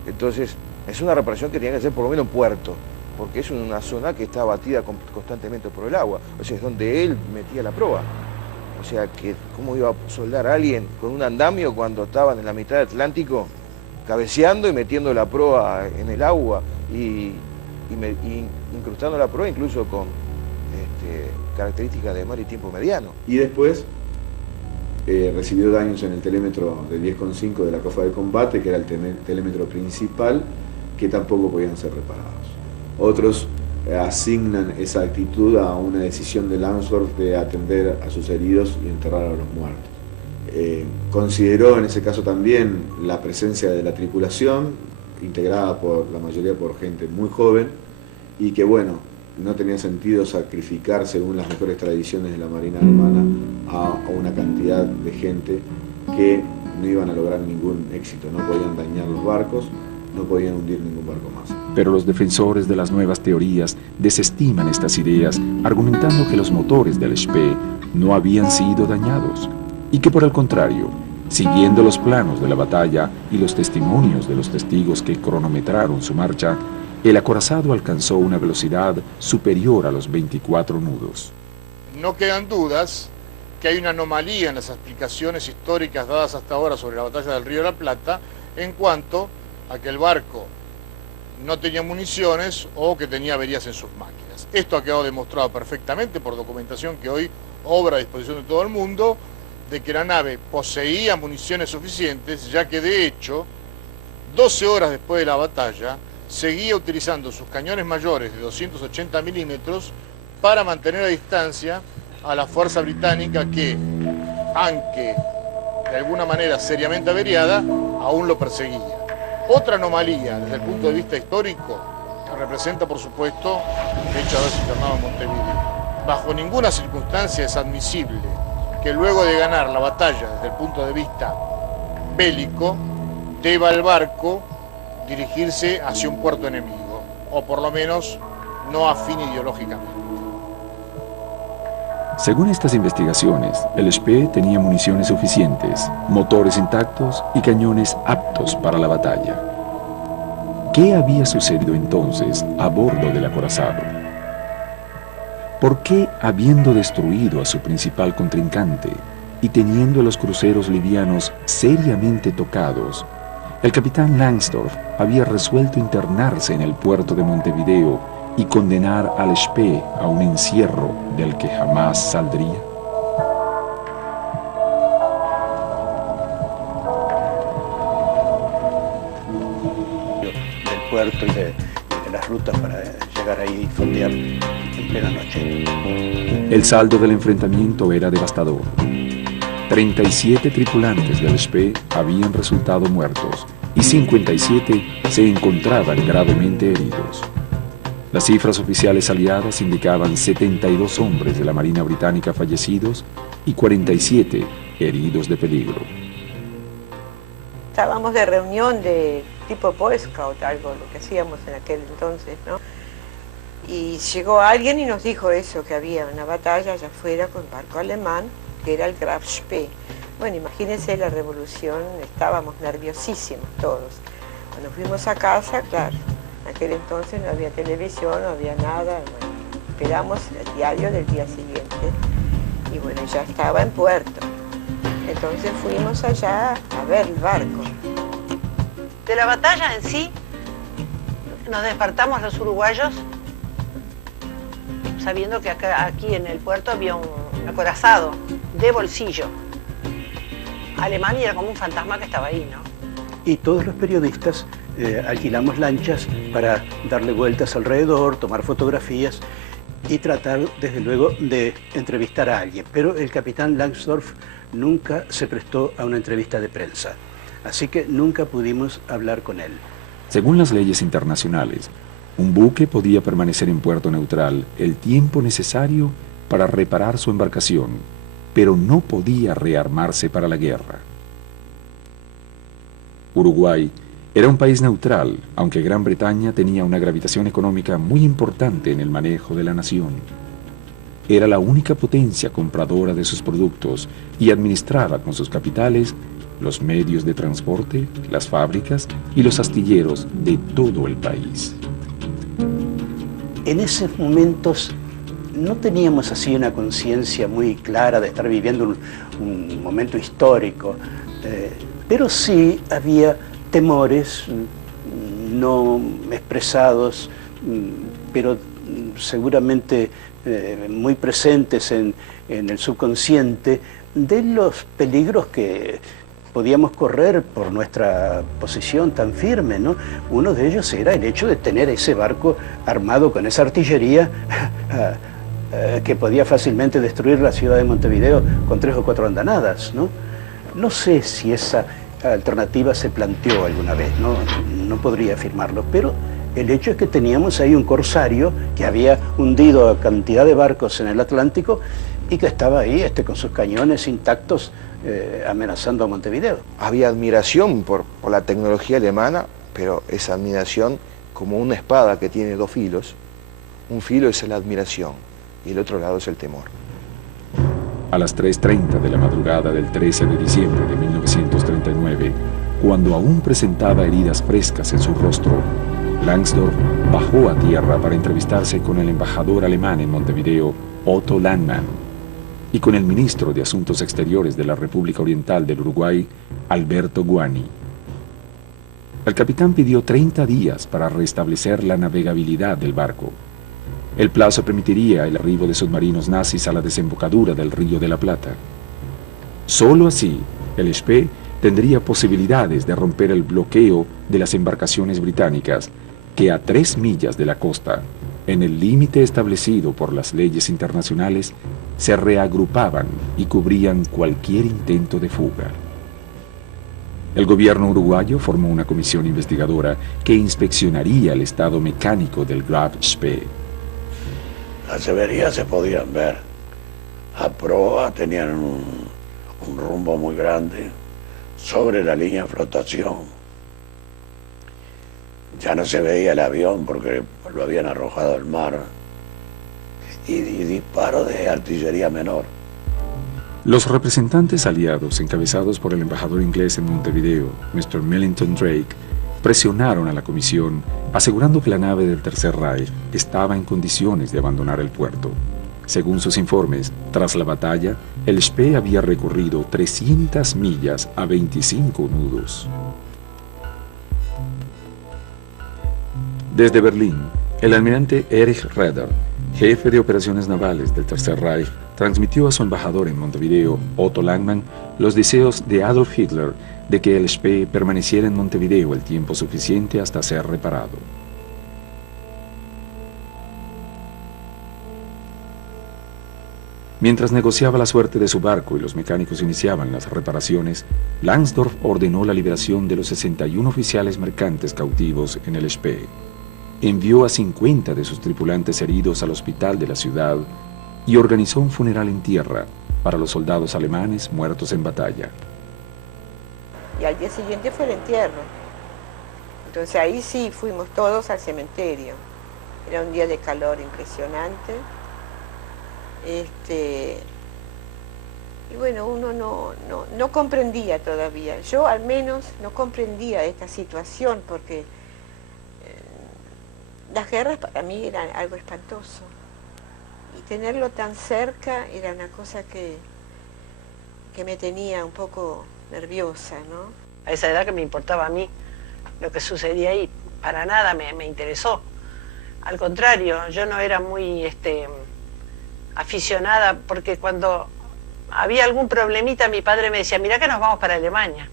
Entonces, es una reparación que tenía que hacer por lo menos en puerto, porque es una zona que está abatida constantemente por el agua. O sea, es donde él metía la proa. O sea, que ¿cómo iba a soldar a alguien con un andamio cuando estaban en la mitad del Atlántico, cabeceando y metiendo la proa en el agua y incrustando la proa incluso con características de mar y tiempo mediano? Y después recibió daños en el telémetro de 10,5 de la cofa de combate, que era el telémetro principal, que tampoco podían ser reparados. Otros asignan esa actitud a una decisión de Langsdorff de atender a sus heridos y enterrar a los muertos. Consideró en ese caso también la presencia de la tripulación, integrada por la mayoría por gente muy joven, y que bueno, no tenía sentido sacrificar, según las mejores tradiciones de la Marina alemana, a una cantidad de gente que no iban a lograr ningún éxito, no podían dañar los barcos, no podían hundir ningún barco más. Pero los defensores de las nuevas teorías desestiman estas ideas, argumentando que los motores del Spee no habían sido dañados y que por el contrario, siguiendo los planos de la batalla y los testimonios de los testigos que cronometraron su marcha, el acorazado alcanzó una velocidad superior a los 24 nudos. No quedan dudas que hay una anomalía en las explicaciones históricas dadas hasta ahora sobre la batalla del Río de la Plata en cuanto a que el barco no tenía municiones o que tenía averías en sus máquinas. Esto ha quedado demostrado perfectamente por documentación que hoy obra a disposición de todo el mundo, de que la nave poseía municiones suficientes, ya que de hecho, 12 horas después de la batalla, seguía utilizando sus cañones mayores de 280 milímetros para mantener a distancia a la fuerza británica que, aunque de alguna manera seriamente averiada, aún lo perseguía. Otra anomalía desde el punto de vista histórico representa, por supuesto, el hecho de haberse internado en Montevideo. Bajo ninguna circunstancia es admisible que luego de ganar la batalla desde el punto de vista bélico, deba el barco dirigirse hacia un puerto enemigo, o por lo menos no afín ideológicamente. Según estas investigaciones, el Spee tenía municiones suficientes, motores intactos y cañones aptos para la batalla. ¿Qué había sucedido entonces a bordo del acorazado? ¿Por qué, habiendo destruido a su principal contrincante y teniendo a los cruceros livianos seriamente tocados, el capitán Langsdorff había resuelto internarse en el puerto de Montevideo y condenar al Spee a un encierro del que jamás saldría? Del puerto y de las rutas para llegar ahí y fondear en plena noche. El saldo del enfrentamiento era devastador. 37 tripulantes del Spee habían resultado muertos y 57 se encontraban gravemente heridos. Las cifras oficiales aliadas indicaban 72 hombres de la Marina Británica fallecidos y 47 heridos de peligro. Estábamos de reunión de tipo Boy Scout, algo lo que hacíamos en aquel entonces, ¿no? Y llegó alguien y nos dijo eso, que había una batalla allá afuera con un barco alemán, que era el Graf Spee. Bueno, imagínense la revolución, estábamos nerviosísimos todos. Cuando fuimos a casa, claro, en aquel entonces no había televisión, no había nada. Bueno, esperamos el diario del día siguiente y bueno, ya estaba en puerto. Entonces fuimos allá a ver el barco. De la batalla en sí, nos despertamos los uruguayos sabiendo que aquí en el puerto había un acorazado de bolsillo. Alemania era como un fantasma que estaba ahí, ¿no? Y todos los periodistas alquilamos lanchas para darle vueltas alrededor, tomar fotografías y tratar, desde luego, de entrevistar a alguien. Pero el capitán Langsdorff nunca se prestó a una entrevista de prensa, así que nunca pudimos hablar con él. Según las leyes internacionales, un buque podía permanecer en puerto neutral el tiempo necesario para reparar su embarcación, pero no podía rearmarse para la guerra. Uruguay era un país neutral, aunque Gran Bretaña tenía una gravitación económica muy importante en el manejo de la nación. Era la única potencia compradora de sus productos y administraba con sus capitales los medios de transporte, las fábricas y los astilleros de todo el país. En esos momentos no teníamos así una conciencia muy clara de estar viviendo un momento histórico, pero sí había temores no expresados, pero seguramente muy presentes en el subconsciente, de los peligros que podíamos correr por nuestra posición tan firme, ¿no? Uno de ellos era el hecho de tener ese barco armado con esa artillería que podía fácilmente destruir la ciudad de Montevideo con 3 o 4 andanadas, ¿no? No sé si esa alternativa se planteó alguna vez, no podría afirmarlo, pero el hecho es que teníamos ahí un corsario que había hundido a cantidad de barcos en el Atlántico y que estaba ahí con sus cañones intactos amenazando a Montevideo. Había admiración por la tecnología alemana, pero esa admiración como una espada que tiene 2 filos. Un filo es la admiración y el otro lado es el temor. A las 3:30 de la madrugada del 13 de diciembre de 1939, cuando aún presentaba heridas frescas en su rostro, Langsdorff bajó a tierra para entrevistarse con el embajador alemán en Montevideo, Otto Landmann, y con el ministro de Asuntos Exteriores de la República Oriental del Uruguay, Alberto Guani. El capitán pidió 30 días para restablecer la navegabilidad del barco. El plazo permitiría el arribo de submarinos nazis a la desembocadura del Río de la Plata. Solo así, el Spee tendría posibilidades de romper el bloqueo de las embarcaciones británicas que a 3 millas de la costa, en el límite establecido por las leyes internacionales, se reagrupaban y cubrían cualquier intento de fuga. El gobierno uruguayo formó una comisión investigadora que inspeccionaría el estado mecánico del Graf Spee. Las averías se podían ver. A proa tenían un rumbo muy grande sobre la línea de flotación. Ya no se veía el avión porque lo habían arrojado al mar. y disparos de artillería menor. Los representantes aliados, encabezados por el embajador inglés en Montevideo, Mr. Millington Drake, presionaron a la comisión, asegurando que la nave del Tercer Reich estaba en condiciones de abandonar el puerto. Según sus informes, tras la batalla, el Spee había recorrido 300 millas a 25 nudos. Desde Berlín, el almirante Erich Raeder, jefe de operaciones navales del Tercer Reich, transmitió a su embajador en Montevideo, Otto Langmann, los deseos de Adolf Hitler de que el Spee permaneciera en Montevideo el tiempo suficiente hasta ser reparado. Mientras negociaba la suerte de su barco y los mecánicos iniciaban las reparaciones, Langsdorff ordenó la liberación de los 61 oficiales mercantes cautivos en el Spee. Envió a 50 de sus tripulantes heridos al hospital de la ciudad y organizó un funeral en tierra para los soldados alemanes muertos en batalla. Y al día siguiente fue el entierro. Entonces ahí sí fuimos todos al cementerio. Era un día de calor impresionante. Y bueno, uno no comprendía todavía. Yo al menos no comprendía esta situación porque las guerras para mí eran algo espantoso. Y tenerlo tan cerca era una cosa que me tenía un poco nerviosa, ¿no? A esa edad que me importaba a mí lo que sucedía ahí, para nada me interesó. Al contrario, yo no era muy aficionada, porque cuando había algún problemita mi padre me decía, mirá que nos vamos para Alemania.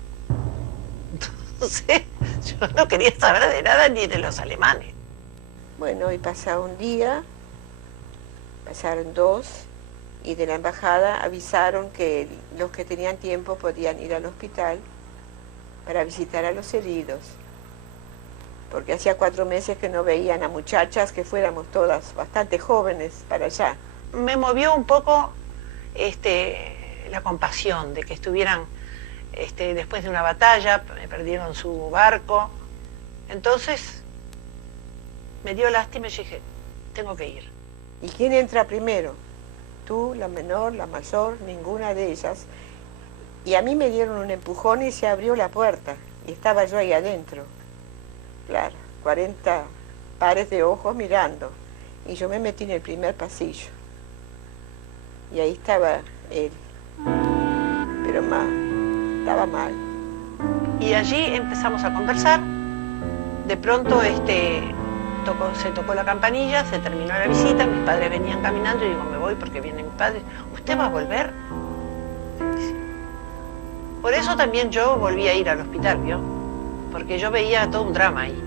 Entonces yo no quería saber de nada ni de los alemanes. Bueno, y pasaba un día, pasaron 2, y de la embajada avisaron que los que tenían tiempo podían ir al hospital para visitar a los heridos, porque hacía 4 meses que no veían a muchachas que fuéramos todas bastante jóvenes para allá. Me movió un poco la compasión de que estuvieran después de una batalla, perdieron su barco. Entonces me dio lástima y dije, tengo que ir. ¿Y quién entra primero? Tú, la menor, la mayor, ninguna de ellas. Y a mí me dieron un empujón y se abrió la puerta. Y estaba yo ahí adentro. Claro, 40 pares de ojos mirando. Y yo me metí en el primer pasillo. Y ahí estaba él. Pero mal, estaba mal. Y allí empezamos a conversar. De pronto se tocó la campanilla, se terminó la visita, mis padres venían caminando y digo, me voy porque viene mi padre. ¿Usted va a volver? Por eso también yo volví a ir al hospital, ¿vio? Porque yo veía todo un drama ahí.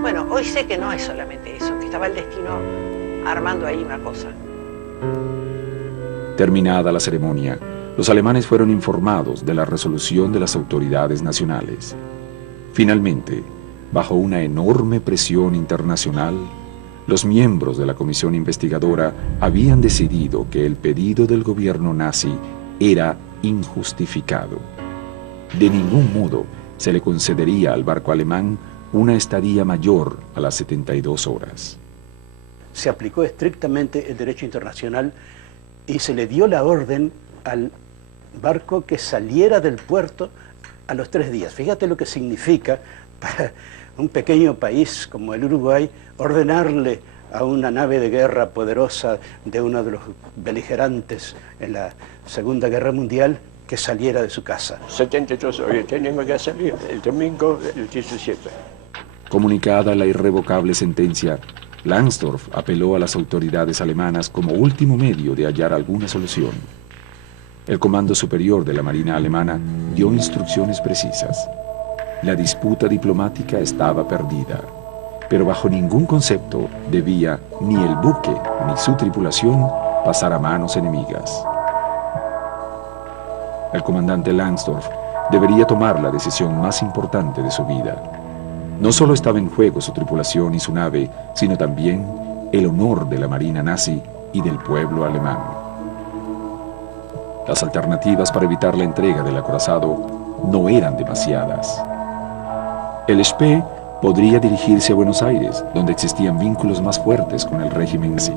Bueno, hoy sé que no es solamente eso, que estaba el destino armando ahí una cosa. Terminada la ceremonia, los alemanes fueron informados de la resolución de las autoridades nacionales. Finalmente, bajo una enorme presión internacional, los miembros de la comisión investigadora habían decidido que el pedido del gobierno nazi era injustificado. De ningún modo se le concedería al barco alemán una estadía mayor a las 72 horas. Se aplicó estrictamente el derecho internacional y se le dio la orden al barco que saliera del puerto a los 3 días. Fíjate lo que significa para un pequeño país como el Uruguay ordenarle a una nave de guerra poderosa de uno de los beligerantes en la Segunda Guerra Mundial que saliera de su casa. 72 horas teníamos que salir, el domingo el 17. Comunicada la irrevocable sentencia, Langsdorff apeló a las autoridades alemanas como último medio de hallar alguna solución. El Comando Superior de la Marina Alemana dio instrucciones precisas. La disputa diplomática estaba perdida, pero bajo ningún concepto debía ni el buque ni su tripulación pasar a manos enemigas. El comandante Langsdorff debería tomar la decisión más importante de su vida. No solo estaba en juego su tripulación y su nave, sino también el honor de la marina nazi y del pueblo alemán. Las alternativas para evitar la entrega del acorazado no eran demasiadas. El Spee podría dirigirse a Buenos Aires, donde existían vínculos más fuertes con el régimen nazi.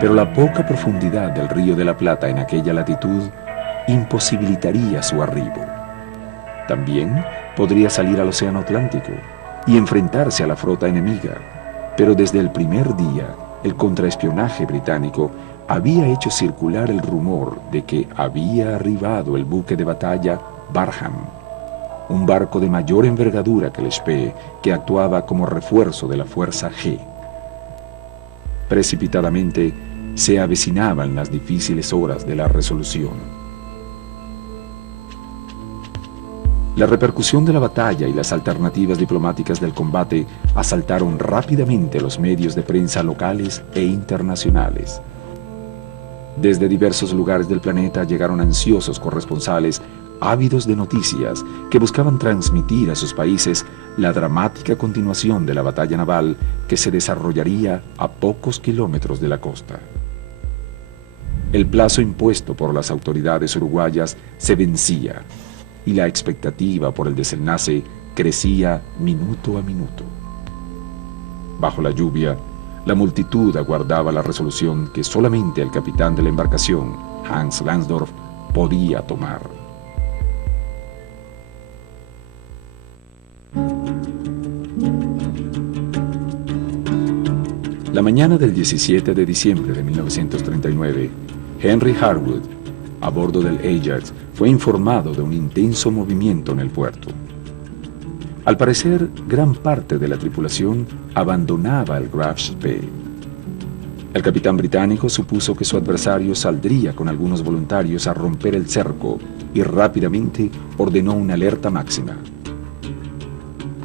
pero la poca profundidad del Río de la Plata en aquella latitud imposibilitaría su arribo. También podría salir al Océano Atlántico y enfrentarse a la flota enemiga, pero desde el primer día el contraespionaje británico había hecho circular el rumor de que había arribado el buque de batalla Barham, un barco de mayor envergadura que el Spee, que actuaba como refuerzo de la Fuerza G. Precipitadamente se avecinaban las difíciles horas de la resolución. La repercusión de la batalla y las alternativas diplomáticas del combate asaltaron rápidamente los medios de prensa locales e internacionales. Desde diversos lugares del planeta llegaron ansiosos corresponsales ávidos de noticias que buscaban transmitir a sus países la dramática continuación de la batalla naval que se desarrollaría a pocos kilómetros de la costa. El plazo impuesto por las autoridades uruguayas se vencía y la expectativa por el desenlace crecía minuto a minuto. Bajo la lluvia, la multitud aguardaba la resolución que solamente el capitán de la embarcación, Hans Langsdorff, podía tomar. La mañana del 17 de diciembre de 1939, Henry Harwood, a bordo del Ajax, fue informado de un intenso movimiento en el puerto. Al parecer, gran parte de la tripulación abandonaba el Graf Spee. El capitán británico supuso que su adversario saldría con algunos voluntarios a romper el cerco y rápidamente ordenó una alerta máxima.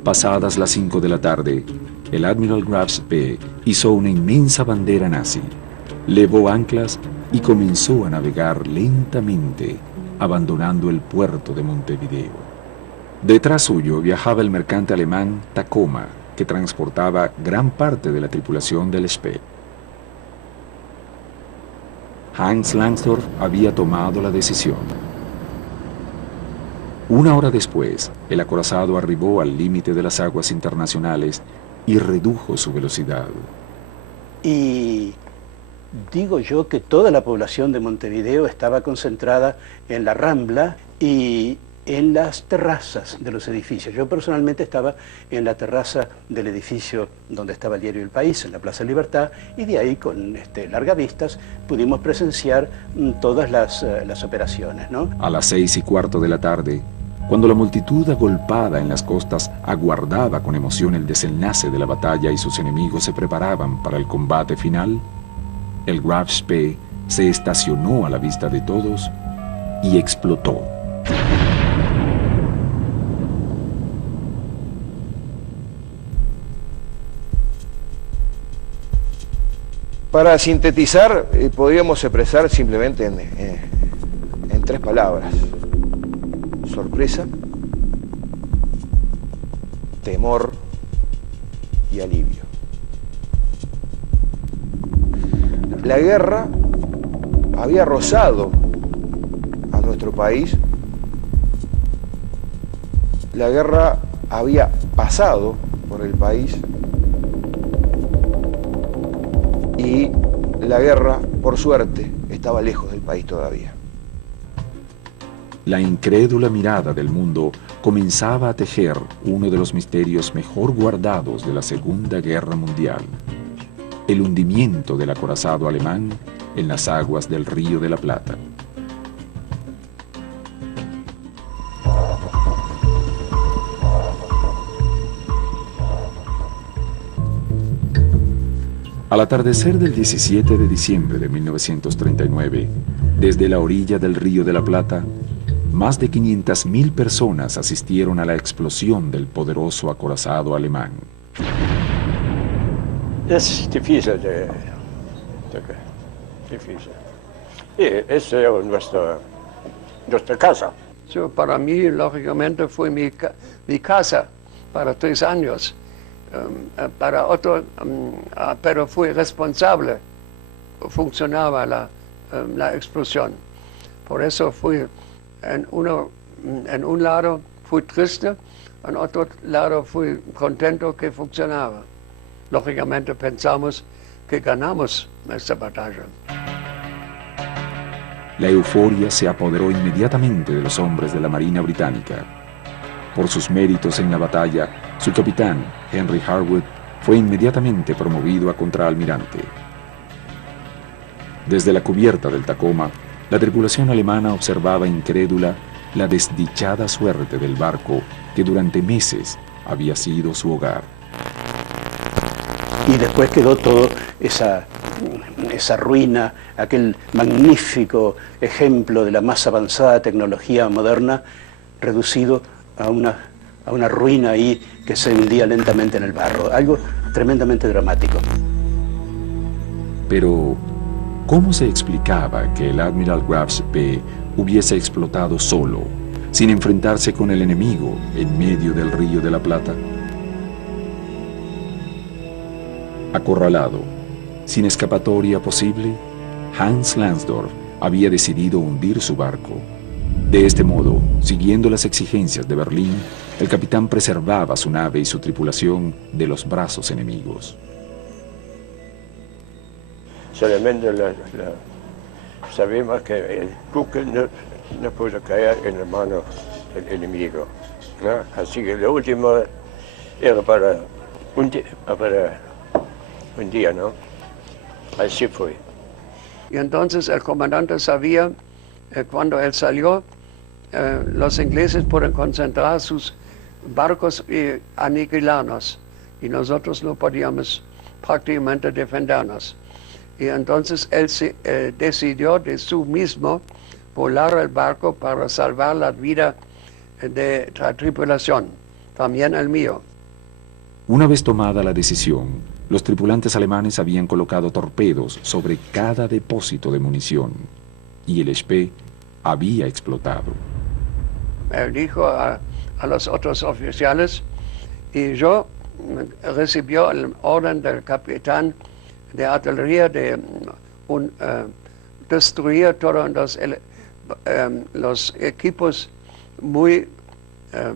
Pasadas las 5 de la tarde, el Admiral Graf Spee hizo una inmensa bandera nazi, levó anclas y comenzó a navegar lentamente, abandonando el puerto de Montevideo. Detrás suyo viajaba el mercante alemán Tacoma, que transportaba gran parte de la tripulación del Spee. Hans Langsdorff había tomado la decisión. Una hora después, el acorazado arribó al límite de las aguas internacionales y redujo su velocidad. Y digo yo que toda la población de Montevideo estaba concentrada en la Rambla y en las terrazas de los edificios. Yo personalmente estaba en la terraza del edificio donde estaba el diario El País, en la Plaza Libertad, y de ahí con largavistas pudimos presenciar todas las operaciones, ¿no? A las 6:15 de la tarde, cuando la multitud agolpada en las costas aguardaba con emoción el desenlace de la batalla y sus enemigos se preparaban para el combate final, el Graf Spee se estacionó a la vista de todos y explotó. Para sintetizar, podríamos expresar simplemente en 3 palabras: sorpresa, temor y alivio. La guerra había rozado a nuestro país, la guerra había pasado por el país y la guerra, por suerte, estaba lejos del país todavía. La incrédula mirada del mundo comenzaba a tejer uno de los misterios mejor guardados de la Segunda Guerra Mundial: el hundimiento del acorazado alemán en las aguas del Río de la Plata. Al atardecer del 17 de diciembre de 1939, desde la orilla del Río de la Plata, más de 500.000 personas asistieron a la explosión del poderoso acorazado alemán. Es difícil difícil. Y es nuestra casa. Para mí, lógicamente, fue mi casa para 3 años. Para otro, pero fui responsable, funcionaba la explosión. Por eso fui, en un lado fui triste, en otro lado fui contento que funcionaba. Lógicamente pensamos que ganamos esta batalla. La euforia se apoderó inmediatamente de los hombres de la Marina Británica. Por sus méritos en la batalla, su capitán, Henry Harwood, fue inmediatamente promovido a contraalmirante. Desde la cubierta del Tacoma, la tripulación alemana observaba incrédula la desdichada suerte del barco que durante meses había sido su hogar. Y después quedó todo esa ruina, aquel magnífico ejemplo de la más avanzada tecnología moderna, reducido a una ruina ahí que se hundía lentamente en el barro. Algo tremendamente dramático. Pero, ¿cómo se explicaba que el Admiral Graves B hubiese explotado solo, sin enfrentarse con el enemigo en medio del Río de la Plata? Acorralado, sin escapatoria posible, Hans Langsdorff había decidido hundir su barco. De este modo, siguiendo las exigencias de Berlín, el capitán preservaba su nave y su tripulación de los brazos enemigos. Solamente sabemos que el buque no pudo caer en la mano del enemigo, ¿no? Así que lo último era para un día, ¿no? Así fue. Y entonces el comandante sabía, cuando él salió, los ingleses pueden concentrar sus barcos y aniquilarnos, y nosotros no podíamos prácticamente defendernos. Y entonces él decidió de su mismo volar el barco para salvar la vida de la tripulación, también el mío. Una vez tomada la decisión, los tripulantes alemanes habían colocado torpedos sobre cada depósito de munición, y el Spee había explotado. Él dijo a los otros oficiales, y yo recibió el orden del capitán de artillería de destruir todos los equipos muy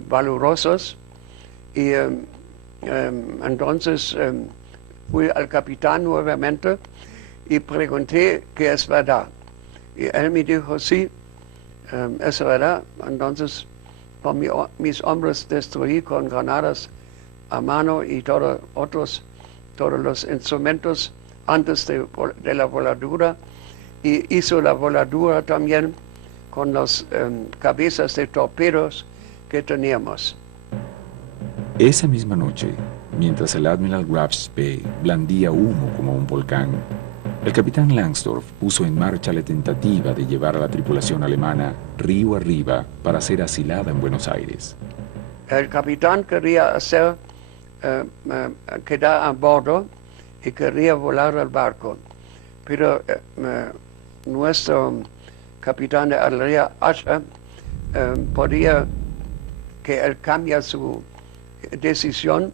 valorosos, y entonces fui al capitán nuevamente y pregunté que es verdad. Y él me dijo, sí, es verdad. Entonces, con mis hombres destruí con granadas a mano y todos los instrumentos antes de la voladura, y hizo la voladura también con las cabezas de torpedos que teníamos. Esa misma noche, mientras el Admiral Graves B blandía humo como un volcán, el capitán Langsdorff puso en marcha la tentativa de llevar a la tripulación alemana río arriba para ser asilada en Buenos Aires. El capitán quería quedar a bordo y quería volar el barco, pero nuestro capitán de artillería, Usher, podía que él cambie su decisión,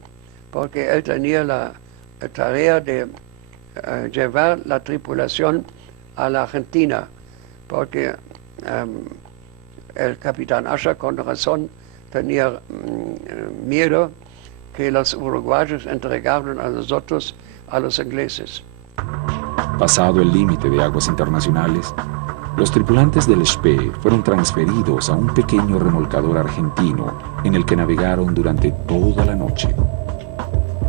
porque él tenía la tarea de llevar la tripulación a la Argentina, porque el capitán Usher con razón tenía miedo que los uruguayos entregaran a nosotros, a los ingleses. Pasado el límite de aguas internacionales, los tripulantes del Spee fueron transferidos a un pequeño remolcador argentino en el que navegaron durante toda la noche.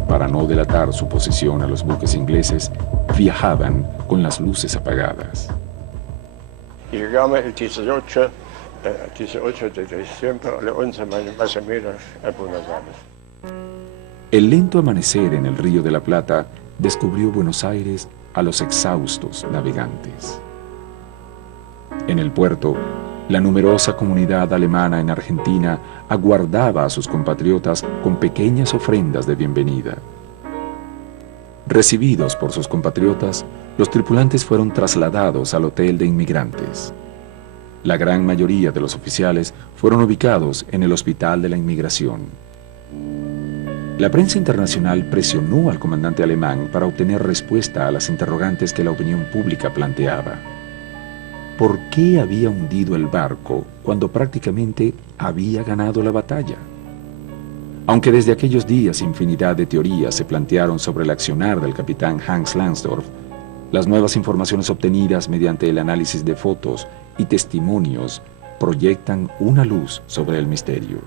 Para no delatar su posición a los buques ingleses, viajaban con las luces apagadas. Y llegamos el 18 de diciembre a las 11 más o menos a Buenos Aires. El lento amanecer en el Río de la Plata descubrió Buenos Aires a los exhaustos navegantes. En el puerto, la numerosa comunidad alemana en Argentina aguardaba a sus compatriotas con pequeñas ofrendas de bienvenida. Recibidos por sus compatriotas, los tripulantes fueron trasladados al hotel de inmigrantes. La gran mayoría de los oficiales fueron ubicados en el Hospital de la Inmigración. La prensa internacional presionó al comandante alemán para obtener respuesta a las interrogantes que la opinión pública planteaba. ¿Por qué había hundido el barco cuando prácticamente había ganado la batalla? Aunque desde aquellos días infinidad de teorías se plantearon sobre el accionar del capitán Hans Langsdorff, las nuevas informaciones obtenidas mediante el análisis de fotos y testimonios proyectan una luz sobre el misterio.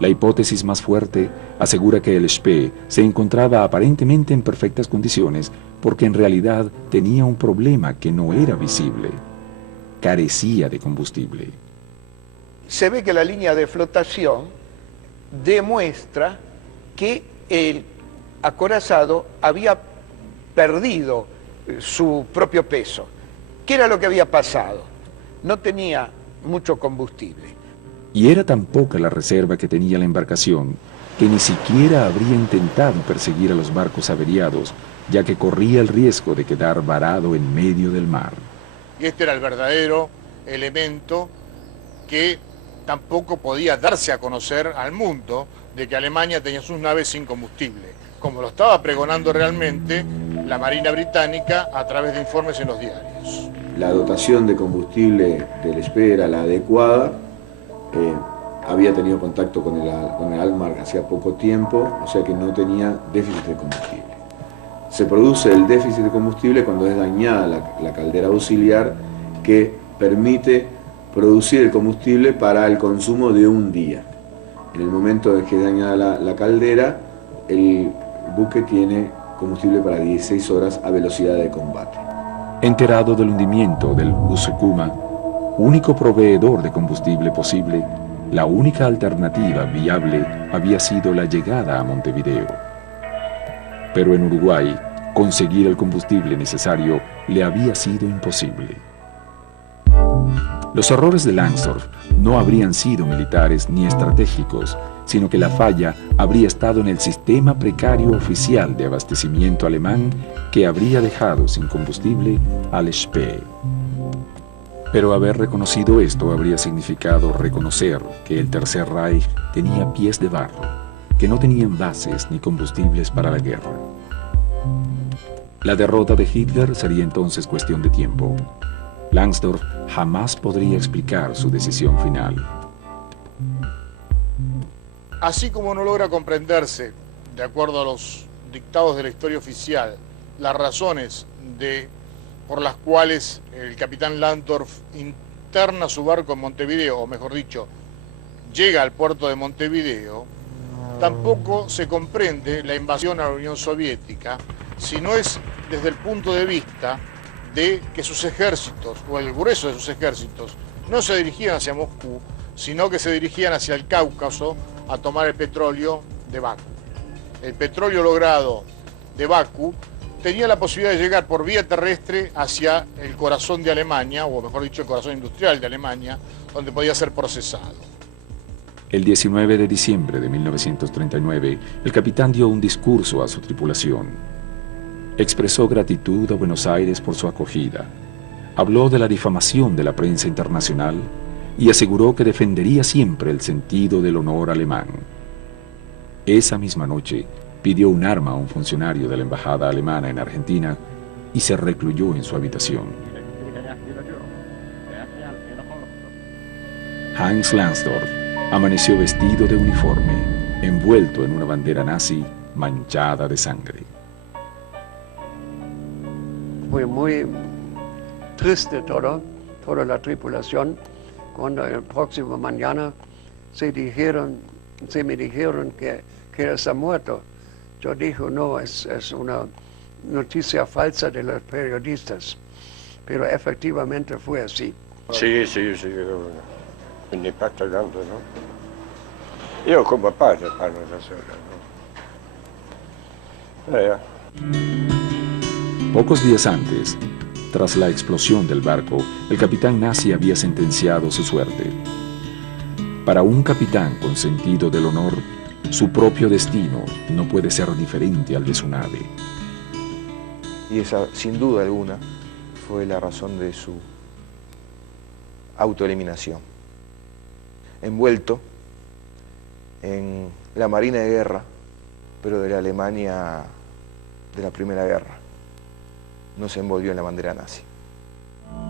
La hipótesis más fuerte asegura que el Spee se encontraba aparentemente en perfectas condiciones porque en realidad tenía un problema que no era visible. Carecía de combustible. Se ve que la línea de flotación demuestra que el acorazado había perdido su propio peso. ¿Qué era lo que había pasado? No tenía mucho combustible. Y era tan poca la reserva que tenía la embarcación que ni siquiera habría intentado perseguir a los barcos averiados, ya que corría el riesgo de quedar varado en medio del mar. Y este era el verdadero elemento que tampoco podía darse a conocer al mundo de que Alemania tenía sus naves sin combustible, como lo estaba pregonando realmente la Marina Británica a través de informes en los diarios. La dotación de combustible del Spee era la adecuada. Había tenido contacto con el Altmark hacía poco tiempo, o sea que no tenía déficit de combustible. Se produce el déficit de combustible cuando es dañada la caldera auxiliar, que permite producir el combustible para el consumo de un día. En el momento en que es dañada la caldera, el buque tiene combustible para 16 horas a velocidad de combate. Enterado del hundimiento del Usukuma, único proveedor de combustible posible, la única alternativa viable había sido la llegada a Montevideo. Pero en Uruguay, conseguir el combustible necesario le había sido imposible. Los errores de Langsdorff no habrían sido militares ni estratégicos, sino que la falla habría estado en el sistema precario oficial de abastecimiento alemán que habría dejado sin combustible al Spee. Pero haber reconocido esto habría significado reconocer que el Tercer Reich tenía pies de barro, que no tenían bases ni combustibles para la guerra. La derrota de Hitler sería entonces cuestión de tiempo. Langsdorff jamás podría explicar su decisión final. Así como no logra comprenderse, de acuerdo a los dictados de la historia oficial, las razones por las cuales el capitán Langsdorff interna su barco en Montevideo, o mejor dicho, llega al puerto de Montevideo, tampoco se comprende la invasión a la Unión Soviética, si no es desde el punto de vista de que sus ejércitos, o el grueso de sus ejércitos, no se dirigían hacia Moscú, sino que se dirigían hacia el Cáucaso a tomar el petróleo de Bakú. El petróleo logrado de Bakú tenía la posibilidad de llegar por vía terrestre hacia el corazón de Alemania, o mejor dicho, el corazón industrial de Alemania, donde podía ser procesado. El 19 de diciembre de 1939, el capitán dio un discurso a su tripulación. Expresó gratitud a Buenos Aires por su acogida. Habló de la difamación de la prensa internacional y aseguró que defendería siempre el sentido del honor alemán. Esa misma noche, pidió un arma a un funcionario de la embajada alemana en Argentina y se recluyó en su habitación. Hans Langsdorff amaneció vestido de uniforme, envuelto en una bandera nazi manchada de sangre. Fue muy triste toda la tripulación, cuando el próximo mañana se me dijeron que él está muerto. Yo dije, no, es una noticia falsa de los periodistas, pero efectivamente fue así. Sì, quindi tanto, no? Io come padre parlo da sola, no? Pocos días antes, tras la explosión del barco, el capitán nazi había sentenciado su suerte. Para un capitán con sentido del honor, su propio destino no puede ser diferente al de su nave. Y esa, sin duda alguna, fue la razón de su autoeliminación. Envuelto en la Marina de Guerra, pero de la Alemania de la Primera Guerra. No se envolvió en la bandera nazi.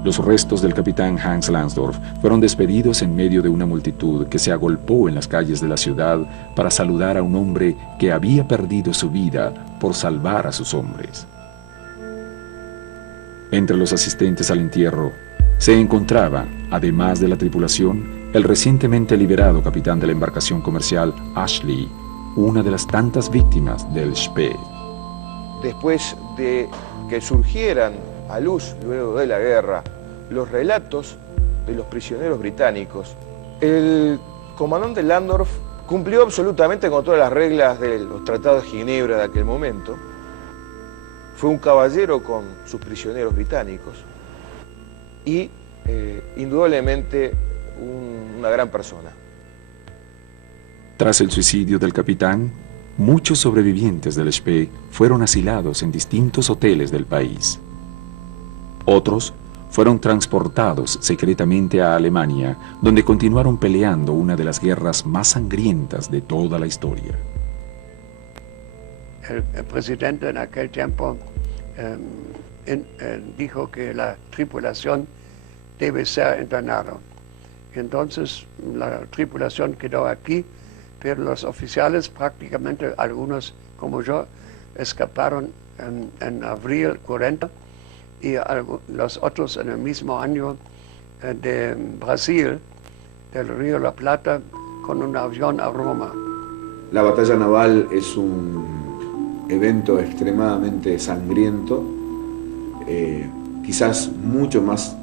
Los restos del capitán Hans Lansdorff fueron despedidos en medio de una multitud que se agolpó en las calles de la ciudad para saludar a un hombre que había perdido su vida por salvar a sus hombres. Entre los asistentes al entierro se encontraba, además de la tripulación, el recientemente liberado capitán de la embarcación comercial Ashley, una de las tantas víctimas del Spee. Después de que surgieran a luz, luego de la guerra, los relatos de los prisioneros británicos, el comandante Lansdorff cumplió absolutamente con todas las reglas de los tratados de Ginebra de aquel momento. Fue un caballero con sus prisioneros británicos y indudablemente una gran persona. Tras el suicidio del capitán, muchos sobrevivientes del Spee fueron asilados en distintos hoteles del país. Otros fueron transportados secretamente a Alemania, donde continuaron peleando una de las guerras más sangrientas de toda la historia. El presidente en aquel tiempo dijo que la tripulación debe ser internada. Entonces la tripulación quedó aquí, pero los oficiales, prácticamente algunos como yo, escaparon en abril 40 y los otros en el mismo año de Brasil, del Río de la Plata, con un avión a Roma. La batalla naval es un evento extremadamente sangriento, quizás mucho más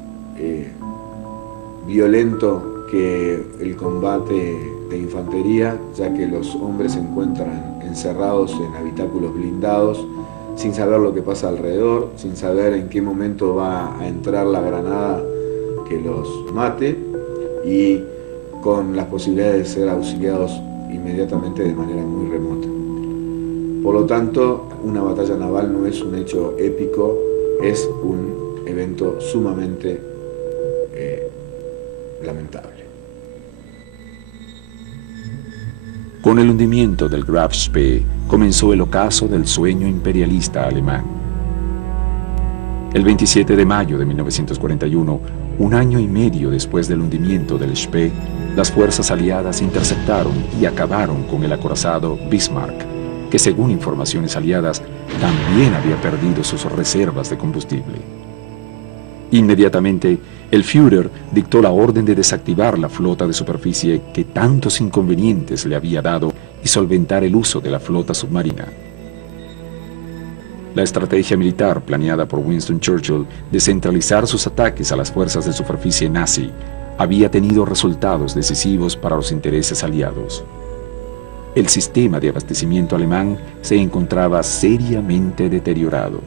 violento que el combate de infantería, ya que los hombres se encuentran encerrados en habitáculos blindados, sin saber lo que pasa alrededor, sin saber en qué momento va a entrar la granada que los mate y con las posibilidades de ser auxiliados inmediatamente de manera muy remota. Por lo tanto, una batalla naval no es un hecho épico, es un evento sumamente lamentable. Con el hundimiento del Graf Spee comenzó el ocaso del sueño imperialista alemán. El 27 de mayo de 1941, un año y medio después del hundimiento del Spee, las fuerzas aliadas interceptaron y acabaron con el acorazado Bismarck, que según informaciones aliadas también había perdido sus reservas de combustible. Inmediatamente, el Führer dictó la orden de desactivar la flota de superficie que tantos inconvenientes le había dado y solventar el uso de la flota submarina. La estrategia militar planeada por Winston Churchill de centralizar sus ataques a las fuerzas de superficie nazi había tenido resultados decisivos para los intereses aliados. El sistema de abastecimiento alemán se encontraba seriamente deteriorado.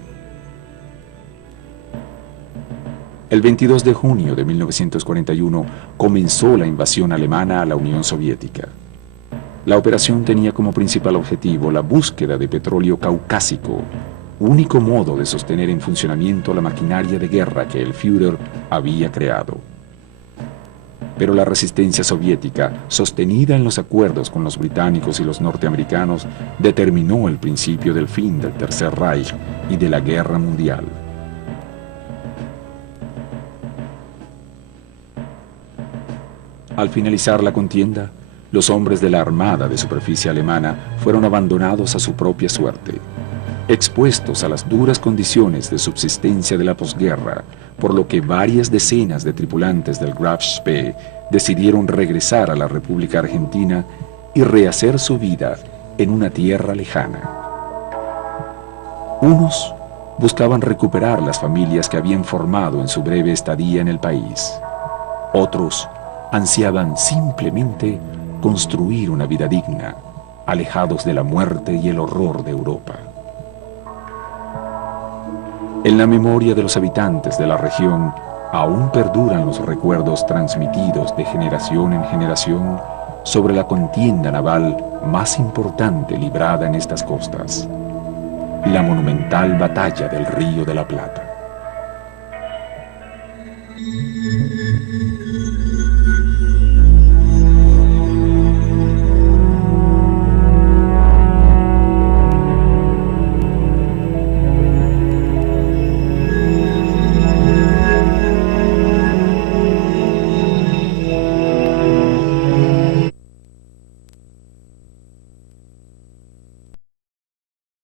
El 22 de junio de 1941 comenzó la invasión alemana a la Unión Soviética. La operación tenía como principal objetivo la búsqueda de petróleo caucásico, único modo de sostener en funcionamiento la maquinaria de guerra que el Führer había creado. Pero la resistencia soviética, sostenida en los acuerdos con los británicos y los norteamericanos, determinó el principio del fin del Tercer Reich y de la Guerra Mundial. Al finalizar la contienda, los hombres de la Armada de Superficie alemana fueron abandonados a su propia suerte, expuestos a las duras condiciones de subsistencia de la posguerra, por lo que varias decenas de tripulantes del Graf Spee decidieron regresar a la República Argentina y rehacer su vida en una tierra lejana. Unos buscaban recuperar las familias que habían formado en su breve estadía en el país. Otros ansiaban simplemente construir una vida digna, alejados de la muerte y el horror de Europa. En la memoria de los habitantes de la región aún perduran los recuerdos transmitidos de generación en generación sobre la contienda naval más importante librada en estas costas, la monumental batalla del Río de la Plata.